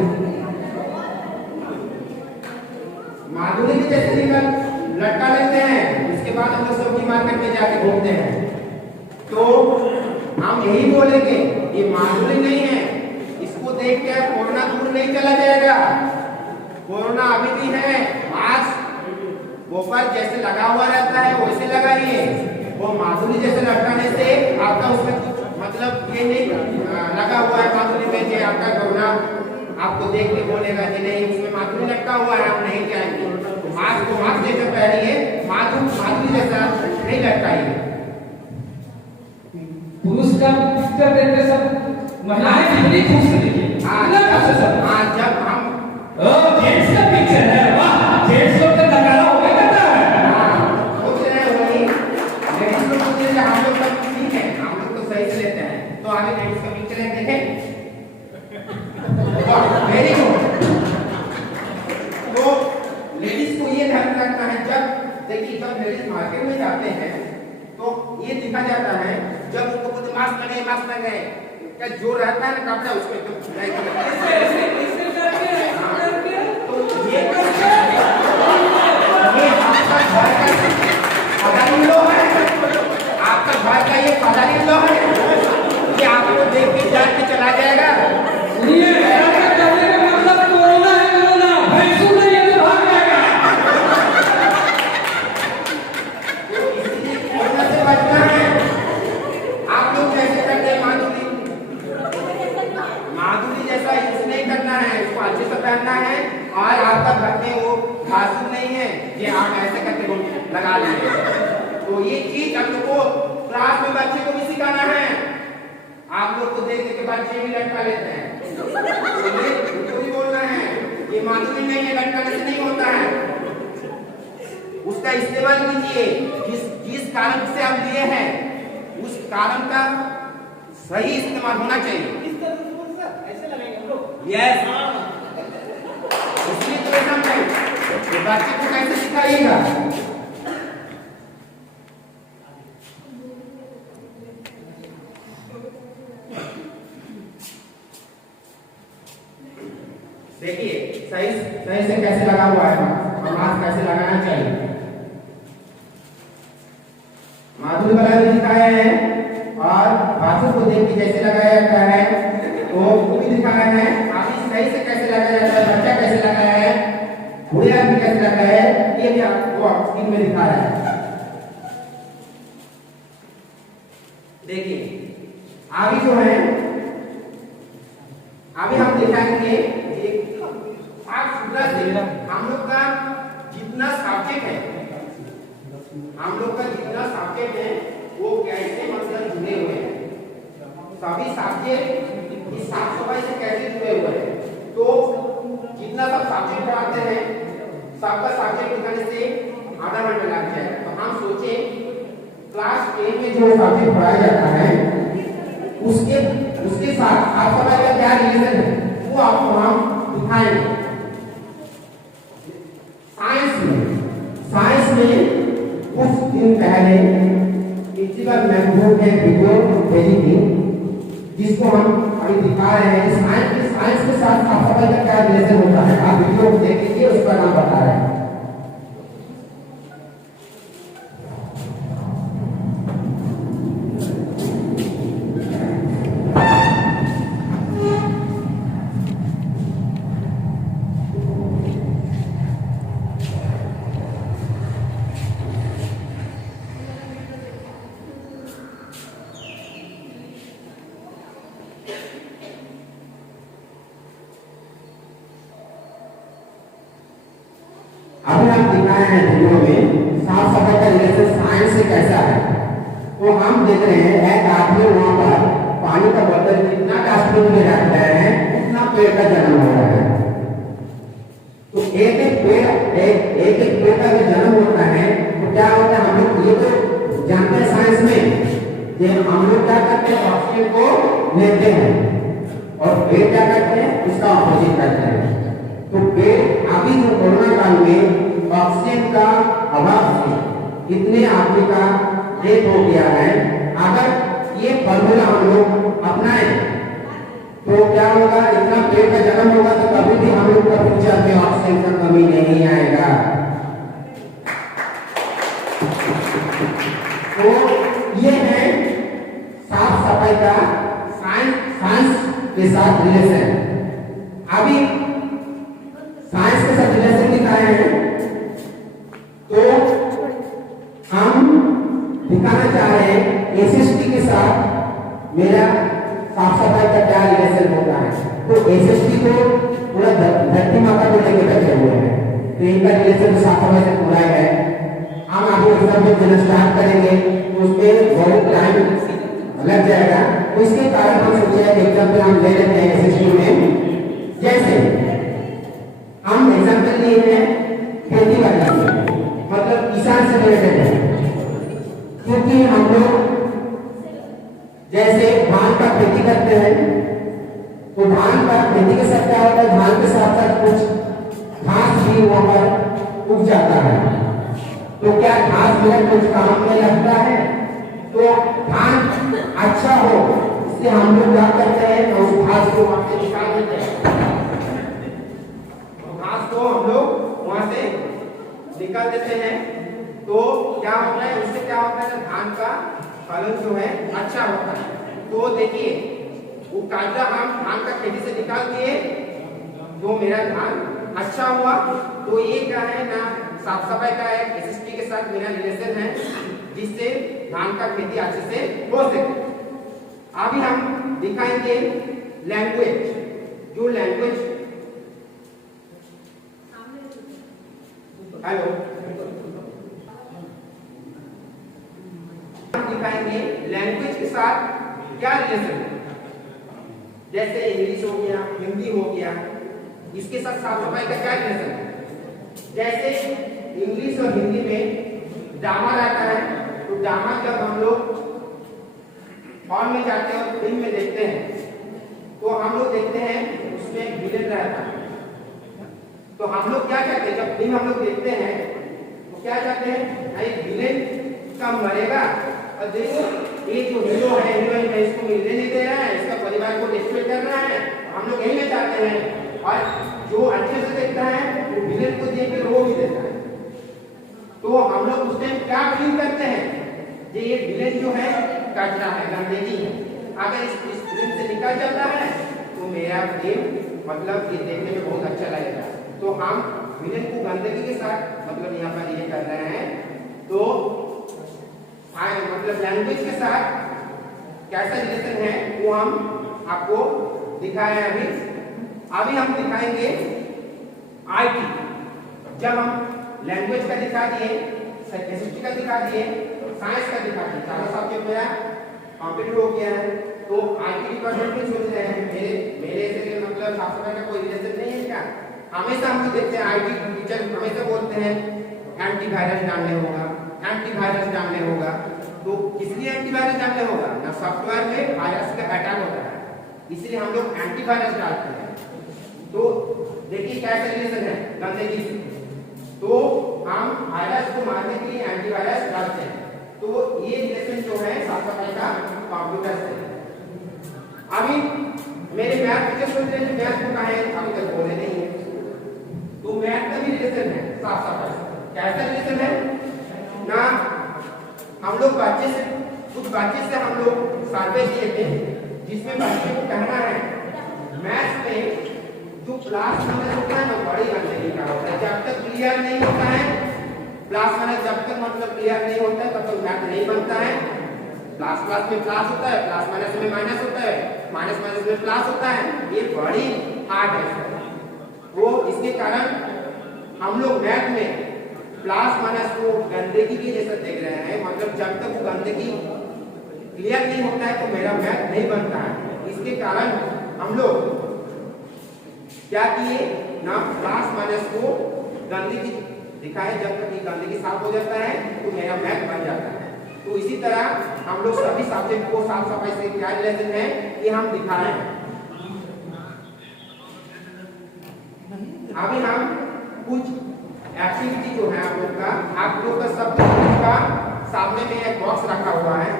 माधुरी भी जैसे निकल लटका लेते हैं। उसके बाद हम लोग सब्जी मार्केट में जाके घूमते हैं, तो हम यही बोलेंगे ये माधुरी नहीं है, इसको देख के कोरोना दूर नहीं चला जाएगा। कोरोना अभी भी है, मास्क वो पर जैसे लगा हुआ रहता है वैसे लगाइए। वो माधुरी जैसे लटकाने से आपका उसमें कुछ मतलब ये नहीं लगा हुआ है माधुरी में, जो आपका कोरोना आपको देख के बोलेगा कि नहीं उसमें माधुरी लटका हुआ है, आप नहीं जाएंगे। तो मास्क को मास्क जैसे पहनिए, माधुरी जैसा नहीं लटकाइए। पुरुष का पिक्चर देखते सब महिलाएं कितनी खुश दिखी। जब हम जेंट्स का पिक्चर है, वाह जेंट्स लोग का नकारा हो गया करता है। सोच रहे हैं वही, लेडीज लोग सोच रहे हैं हम लोग सब ठीक है, हम लोग तो सही से लेते हैं। तो आगे लेडीज का पिक्चर है, देखें वेरी गुड। तो लेडीज को ये ध्यान रखना है, जब देखिए जब लेडीज मार्केट में जाते हैं तो ये देखा जाता है जब उनको कुछ मास्क लगे का जो रहता है ना कपड़ा उसको एकदम तो ये आपका घर का ये फादर इन लॉ है, ये आपको देख के डर के चला जाएगा। मतलब कोरोना है, कोरोना भाई सुन रही है तो भाग जाएगा। तो करते हैं वो घासू नहीं है कि आप ऐसे करके लगा लेंगे। तो ये चीज हम लोग को क्लास में बच्चे को भी सिखाना है। आप लोग को देख के बच्चे भी लटका लेते हैं, उनको भी बोलना है ये मालूम ही नहीं है लटकाने से नहीं होता है। उसका इस्तेमाल कीजिए, जिस कारण से आप लिए हैं उस कारण का सही इस्तेमाल होना चाहिए। इस तरह से बोल सर, ऐसे लगाएंगे हम लोग। यस, इसलिए तो ऐसा चाहिए। तो बच्चे को कैसे सिखाइएगा? देखिए सही से कैसे लगा हुआ है, मास्क कैसे लगाना चाहिए। माधुरी वाला भी दिखाया है और बाथरूम को देख के जैसे लगाया जाता है तो वो भी दिखाया है। अभी सही से कैसे लगाया जाता है, बच्चा कैसे लगाया है, बूढ़े आदमी कैसे लगाया है, ये भी आपको स्क्रीन में दिखा रहा है। देखिए अभी जो है अभी हम दिखाएंगे हम लोग का जितना सब्जेक्ट है वो कैसे मतलब जुड़े हुए हैं, सभी सब्जेक्ट इस साफ सफाई से कैसे जुड़े हुए हैं। तो जितना सब सब्जेक्ट पढ़ाते हैं सबका सब्जेक्ट दिखाने से आधा घंटा लग जाएगा। तो हम सोचे क्लास 10 में जो सब्जेक्ट पढ़ाया जाता है उसके साथ साफ सफाई का क्या रिलेशन है वो आपको हम दिखाएंगे। साइंस में कुछ दिन पहले प्रिंसिपल मैगजीन के वीडियो भेजी थी जिसको हम अभी दिखा रहे हैं। साइंस के साथ साफ सफाई का क्या रिलेशन होता है, आप वीडियो को देख लीजिए, उस पर नाम बता रहे हैं। अभी हम दिखाए हैं वीडियो में साफ सफाई का रिलेशन साइंस से कैसा है। तो हम देख रहे हैं एक आदमी वहां पर पानी का बोतल जितना डस्टबिन में रख रहे हैं उतना पेड़ का जन्म हो रहा है। तो एक एक पेड़ का जो जन्म होता है तो क्या होता है, हम लोग ये तो जानते हैं साइंस में कि हम लोग क्या करते हैं ऑक्सीजन को लेते हैं और पेड़ क्या करते हैं उसका ऑपोजिट करते हैं। तो पेड़ अभी जो कोरोना काल में ऑक्सीजन का अभाव से कितने आदमी का डेथ हो गया है। अगर ये फॉर्मूला हम लोग अपनाएं तो क्या होगा, इतना पेड़ का जन्म होगा तो कभी भी हम लोग का फ्यूचर में ऑक्सीजन का कमी नहीं आएगा। तो ये है साफ सफाई का साइंस के साथ रिलेशन। अभी साइंस के साथ रिलेशन दिखाए हैं तो हम दिखाना चाह रहे हैं एसएसटी के साथ मेरा साफ सफाई का क्या रिलेशन होता है। तो एसएसटी को पूरा धरती माता को लेकर बैठे हुए हैं तो इनका रिलेशन साफ सफाई से पूरा है। हम आगे एग्जाम स्टार्ट करेंगे तो उस पर बहुत टाइम लग जाएगा। तो इसके कारण हम सोचे एग्जाम्पल हम ले लेते हैं एसएसटी में। जैसे हम एग्जाम्पल लिए हैं खेती बाड़ी, मतलब किसान से रिलेटेड है, क्योंकि हम लोग जैसे धान का खेती करते हैं तो धान का खेती के साथ क्या होता है, धान के साथ साथ कुछ घास भी वहां पर उग जाता है। तो क्या घास जो है कुछ काम में लगता है, तो धान अच्छा हो इससे हम लोग क्या करते हैं तो उस घास को वहां से निकाल देते हैं। घास को हम लोग वहां से निकाल देते हैं तो क्या होता है, इससे क्या होता है धान का फलन जो है अच्छा होता है। तो देखिए वो काजरा हम धान का खेती से निकाल दिए तो मेरा धान अच्छा हुआ। तो ये क्या है ना, साफ सफाई का एक एसएसटी के साथ मेरा रिलेशन है जिससे धान का खेती अच्छे से हो सके। अभी हम दिखाएंगे लैंग्वेज। जो लैंग्वेज हेलो हम दिखाएंगे लैंग्वेज के साथ क्या रिलेशन है। जैसे इंग्लिश हो गया, हिंदी हो गया, इसके साथ साफ सफाई का क्या रिलेशन है। जैसे इंग्लिश और हिंदी में ड्रामा रहता है, तो ड्रामा जब हम लोग हॉल में जाते हैं और फिल्म में देखते हैं तो हम लोग देखते हैं उसमें विलेन रहता है। तो हम लोग क्या चाहते हैं, जब फिल्म हम लोग देखते हैं तो क्या चाहते हैं, भाई विलेन कम मरेगा और देखो ये जो हीरो है, हीरोइन है, इसको मिलने नहीं दे रहा है, इसका परिवार को डिस्ट्रॉय कर रहा है, हम लोग यही में चाहते हैं। और जो अच्छे से देखता है वो विलेन को देख के रो भी देता है। तो हम लोग उस टाइम क्या फील करते हैं, ये विलेन जो है कचरा है, गंदगी है, अगर इस फिल्म से निकल जाता है तो मेरा फिल्म मतलब ये देखने में बहुत अच्छा लगेगा। तो हम विलेन को गंदगी के साथ मतलब यहाँ पर ये कर रहे हैं। तो मतलब लैंग्वेज के साथ कैसा रिलेशन है वो हम आपको दिखाए हैं। अभी हम दिखाएंगे आईटी। जब हम लैंग्वेज का दिखा दिए, हिस्ट्री का दिखा दिए, साइंस का दिखा दिए, चारों सब्जेक्ट मेरा कंप्लीट हो गया है। तो आईटी डिपार्टमेंट में सोच रहे हैं मेरे से मतलब साफ सफाई का कोई रिलेशन नहीं है क्या। हमेशा हम लोग देखते हैं आईटी टीचर हमेशा बोलते हैं एंटीवायरस डालने होगा, एंटीवायरस डालने होगा। तो किसलिए एंटीवायरस डालने होगा, ना सॉफ्टवेयर में वायरस का अटैक होता है, इसलिए हम लोग एंटीवायरस डालते हैं। तो देखिए कैसा रिलेशन है गंदगी से। तो हम वायरस को मारने के लिए एंटीवायरस डालते हैं। तो ये रिलेशन जो है साफ सफाई का कंप्यूटर से। अभी मेरे मैथ टीचर सोच रहे हैं मैथ को कहा है, अभी तक बोले नहीं है। तो मैथ का भी रिलेशन है साफ सफाई से। कैसा रिलेशन है ना, हम लोग बच्चे से कुछ बच्चे से हम लोग सर्वे किए थे जिसमें बच्चे को कहना है मैथ में जो प्लस माइनस होता है ना बड़ी गंदगी का होता है। जब तक क्लियर नहीं होता है प्लस माइनस, जब तक मतलब क्लियर नहीं होता है तब तक मैथ नहीं बनता है। प्लस प्लस में प्लस होता है, प्लस माइनस में माइनस होता है, माइनस माइनस में प्लस होता है। ये बड़ी हार्ड है। वो इसके कारण हम लोग मैथ में प्लस माइनस को गंदगी के जैसा देख रहे हैं। मतलब जब तक वो गंदगी क्लियर नहीं होता है तो मेरा मैथ नहीं बनता है। इसके कारण हम लोग क्या किए ना, प्लस माइनस को गंदगी दिखाए, जब तक ये गंदगी साफ हो जाता है तो मेरा मैथ बन जाता है। तो इसी तरह हम लोग सभी सब्जेक्ट को साफ सफाई से क्या रिलेशन है ये हम दिखा रहे हैं। अभी हम कुछ एक्टिविटी जो है आप लोग का सब का सामने में एक बॉक्स रखा हुआ है।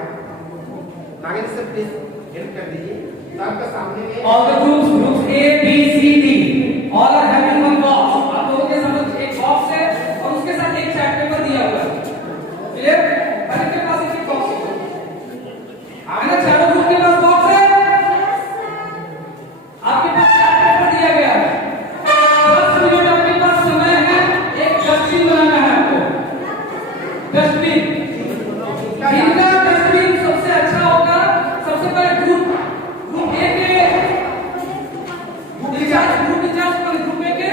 नागेंद्र सर प्लीज हेल्प कर दीजिए। सबका सामने में All the groups A, B, C, D, all are having one box. आप लोगों के सामने एक बॉक्स है और उसके साथ एक चार्ट पेपर दिया हुआ है। क्लियर? हर एक के पास एक बॉक्स है। आपने चारों ग्रुप के पास बॉक्स है? आपके पास चार्ट पेपर दिया गया है। 10 मिनट आपके पास समय है, एक डस्टबिन बनाना है आपको। डस्टबिन इनका डस्टबिन सबसे अच्छा होगा। सबसे पहले ग्रुप ए के ग्रुप इंचार्ज ग्रुप ए के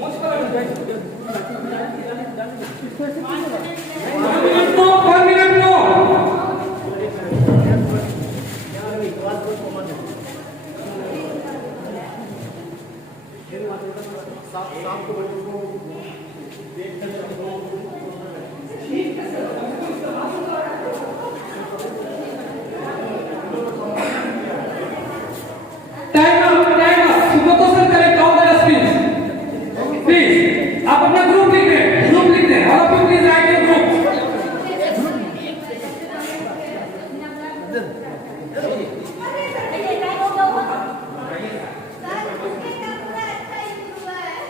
मोच पर आप अपना ग्रुप लिख दें और आप प्लीज राइट योर ग्रुप।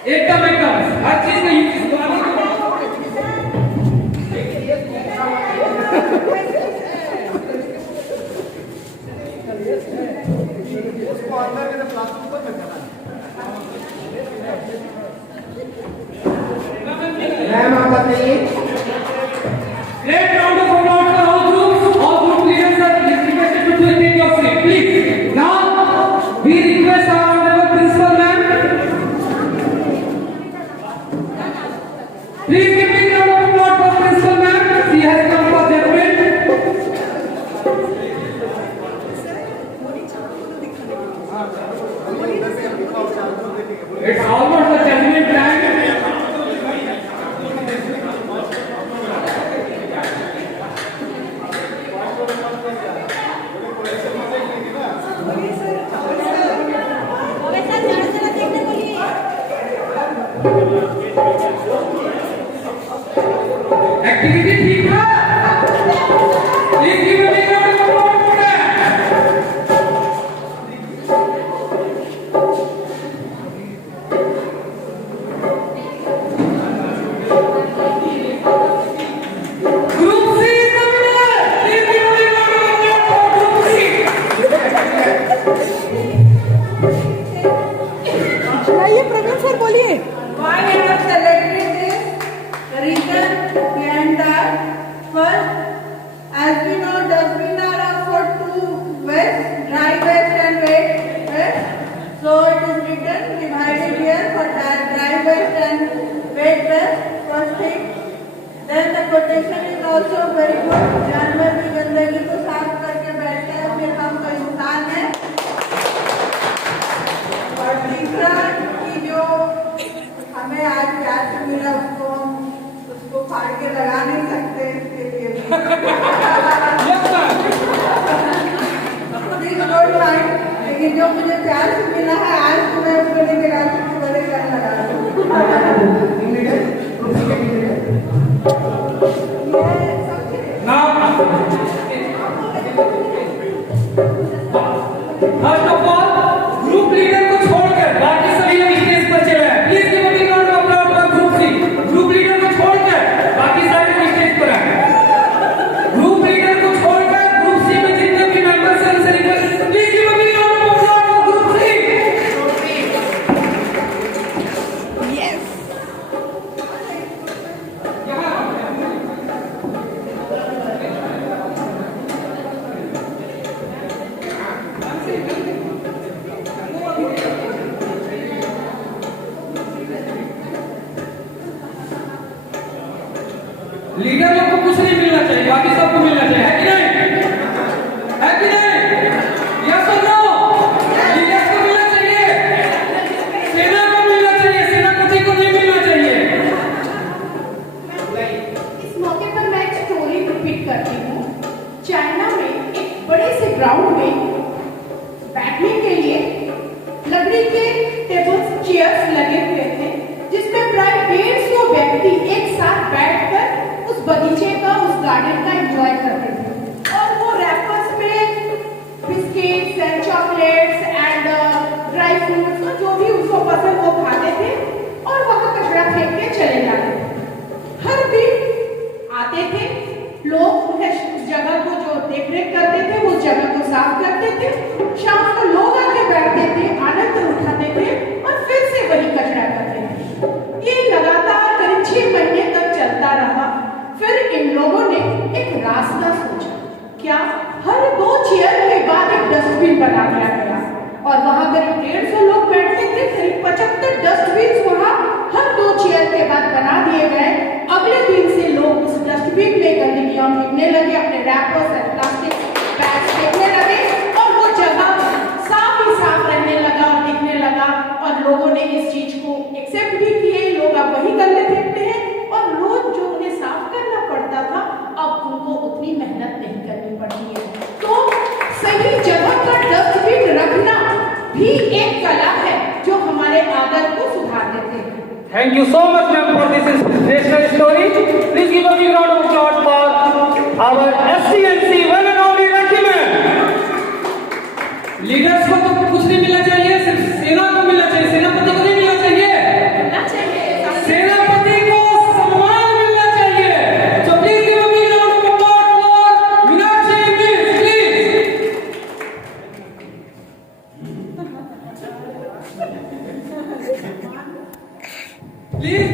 एकदम हर चीज में यूज मैम आप बताइए। Great round of applause for all groups. All group leaders are requested to take your seat, please. Now, we request our honorable principal ma'am. Please give me a round of applause for principal ma'am. She has come for judgment. It's almost the judgment time. Activity ठीक है। Please give me a round of applause for that. Group C is the winner. Please give me a round of applause for group C. चलाइए Praveen sir बोलिए। Why I have selected this? The reason behind that, first, as we know, dustbin are for two waste, dry waste and wet waste. So it is written divided here for that dry waste and wet waste. First thing. Then the quotation is also very good. जानवर की गंदगी को साफ करके बैठते हैं, फिर हम तो इंसान हैं। और तीसरा कि जो हमें आज प्यार से मिला उसको फाड़ के लगा नहीं सकते, इसके लिए प्लीज डोंट माइंड। लेकिन जो मुझे प्यार से मिला है आज तो मैं उसको नहीं लगा सकती, बड़े कर लगा first of all group leader को छोड़कर बाकी सभी लोग स्टेज पर चले आए। Please give a big round of applause for group C. Group leader को छोड़कर बाकी सारे लोग स्टेज पर आए। ग्रुप लीडर को छोड़कर ग्रुप सी में जितने भी मेंबर्स हैं उनसे request, please give a big round of applause for group C. Yes leader लोग को कुछ नहीं मिलना चाहिए, बाकी सबको मिलना चाहिए, है कि नहीं? है कि नहीं? यस और नो? लीडर्स को मिलना चाहिए, सेना को मिलना चाहिए, सेनापति को नहीं मिलना चाहिए। इस मौके पर मैं एक स्टोरी रिपीट करती हूँ। चाइना में एक बड़े से ग्राउंड में बैठने के लिए लकड़ी के टेबल्स चेयर्स लगे हुए थे, जिसमें प्राय 150 व्यक्ति एक साथ बैठकर उस बगीचे का, उस गार्डन का एंजॉय करते थे। और वो रैपर्स में biscuits and chocolates and dry fruits जो भी उसको पसंद वो खाते थे और वहाँ कचरा फेंक के चले जाते थे। हर दिन आते थे लोग, उस जगह को जो देखरेख करते थे उस जगह को साफ करते थे। शाम को लोग आके बैठते थे, आनंद उठाते थे और फिर से वही कचरा करते थे। ये लगातार करीब 6 महीने तक चलता रहा। फिर इन लोगों ने एक रास्ता सोचा। टोबैको से प्लास्टिक बैग्स फेंकने लगे और वो जगह साफ ही साफ रहने लगा और दिखने लगा और लोगों ने इस चीज को एक्सेप्ट भी किए। लोग अब वही गंदे फेंकते हैं और रोज जो उन्हें साफ करना पड़ता था अब उनको उतनी मेहनत नहीं करनी पड़ती है। तो सही जगह पर डस्टबिन रखना भी एक कला है जो हमारे आदत को सुधार देते हैं। Thank you so much, ma'am, for this inspirational story. Please give a big round of applause for our SCNC one and only Rakhi ma'am. Leaders को तो कुछ नहीं मिलना चाहिए, सिर्फ सेना को मिलना चाहिए। सेनापति को नहीं मिलना चाहिए, सेनापति को सम्मान मिलना चाहिए। So please give a big round of applause for Meenakshi Miss, please. Please,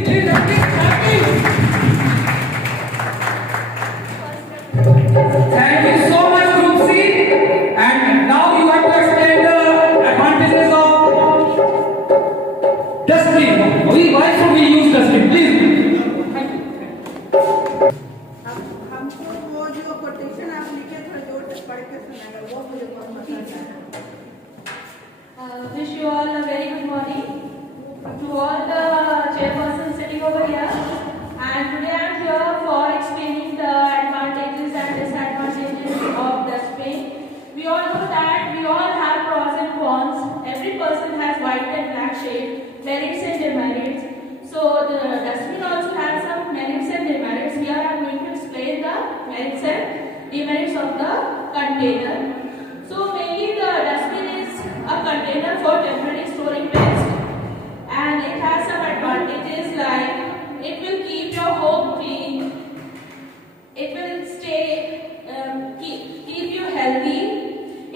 thank you so much, Group C. And now you have to explain the advantages of dustbin. Why should we use dustbin? Please. हमको वो जो quotation आप लिखे थोड़ा जोर से पढ़ के सुनाइए, वो मुझे बहुत पसंद आया। Wish you all a very good morning to all the chairpersons sitting over here. And today I am here for explaining the advantages and disadvantages of dustbin. We all know that we all have pros and cons. Every person has white and black shade, merits and demerits. So the dustbin also has some merits and demerits. Here I am going to explain the merits and demerits of the container. So mainly the dustbin is a container for temporary storing waste, and it has some advantages like it will keep your home clean, it will keep you healthy,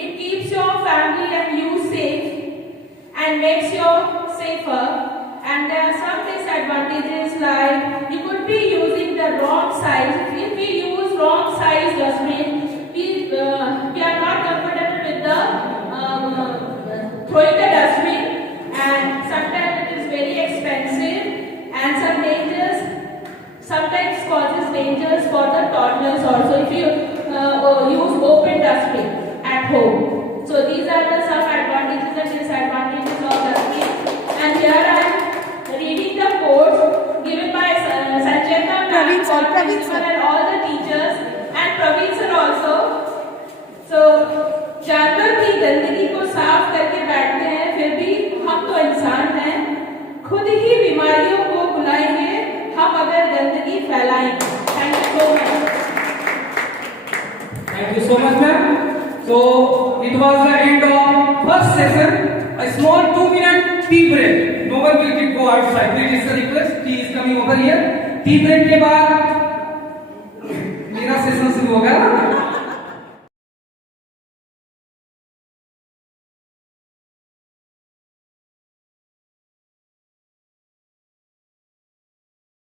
it keeps your family and you safe and makes you safer. And there are some disadvantages like you could be using the wrong size. If we use wrong size dustbin, we are not comfortable with the throwing the dustbin, and sometimes it is very expensive and some dangers, sometimes causes dangers for the toddlers also if you use open dustbin at home. So these are the some advantages and disadvantages of dustbin. And here I am reading the quotes given by Sanjayta Praveen sir, and all the teachers and Praveen sir also. So जानवर की गंदगी को साफ करके बैठते हैं, फिर भी हम तो इंसान हैं, खुद ही बीमारियों को बुलाएंगे हम अगर गंदगी फैलाएंगे। Thank you so much. Thank you so much, ma'am. So it was the end of first session. A small 2-minute tea break. No one will go outside. Please, is the request. Tea is coming over here. Tea break के बाद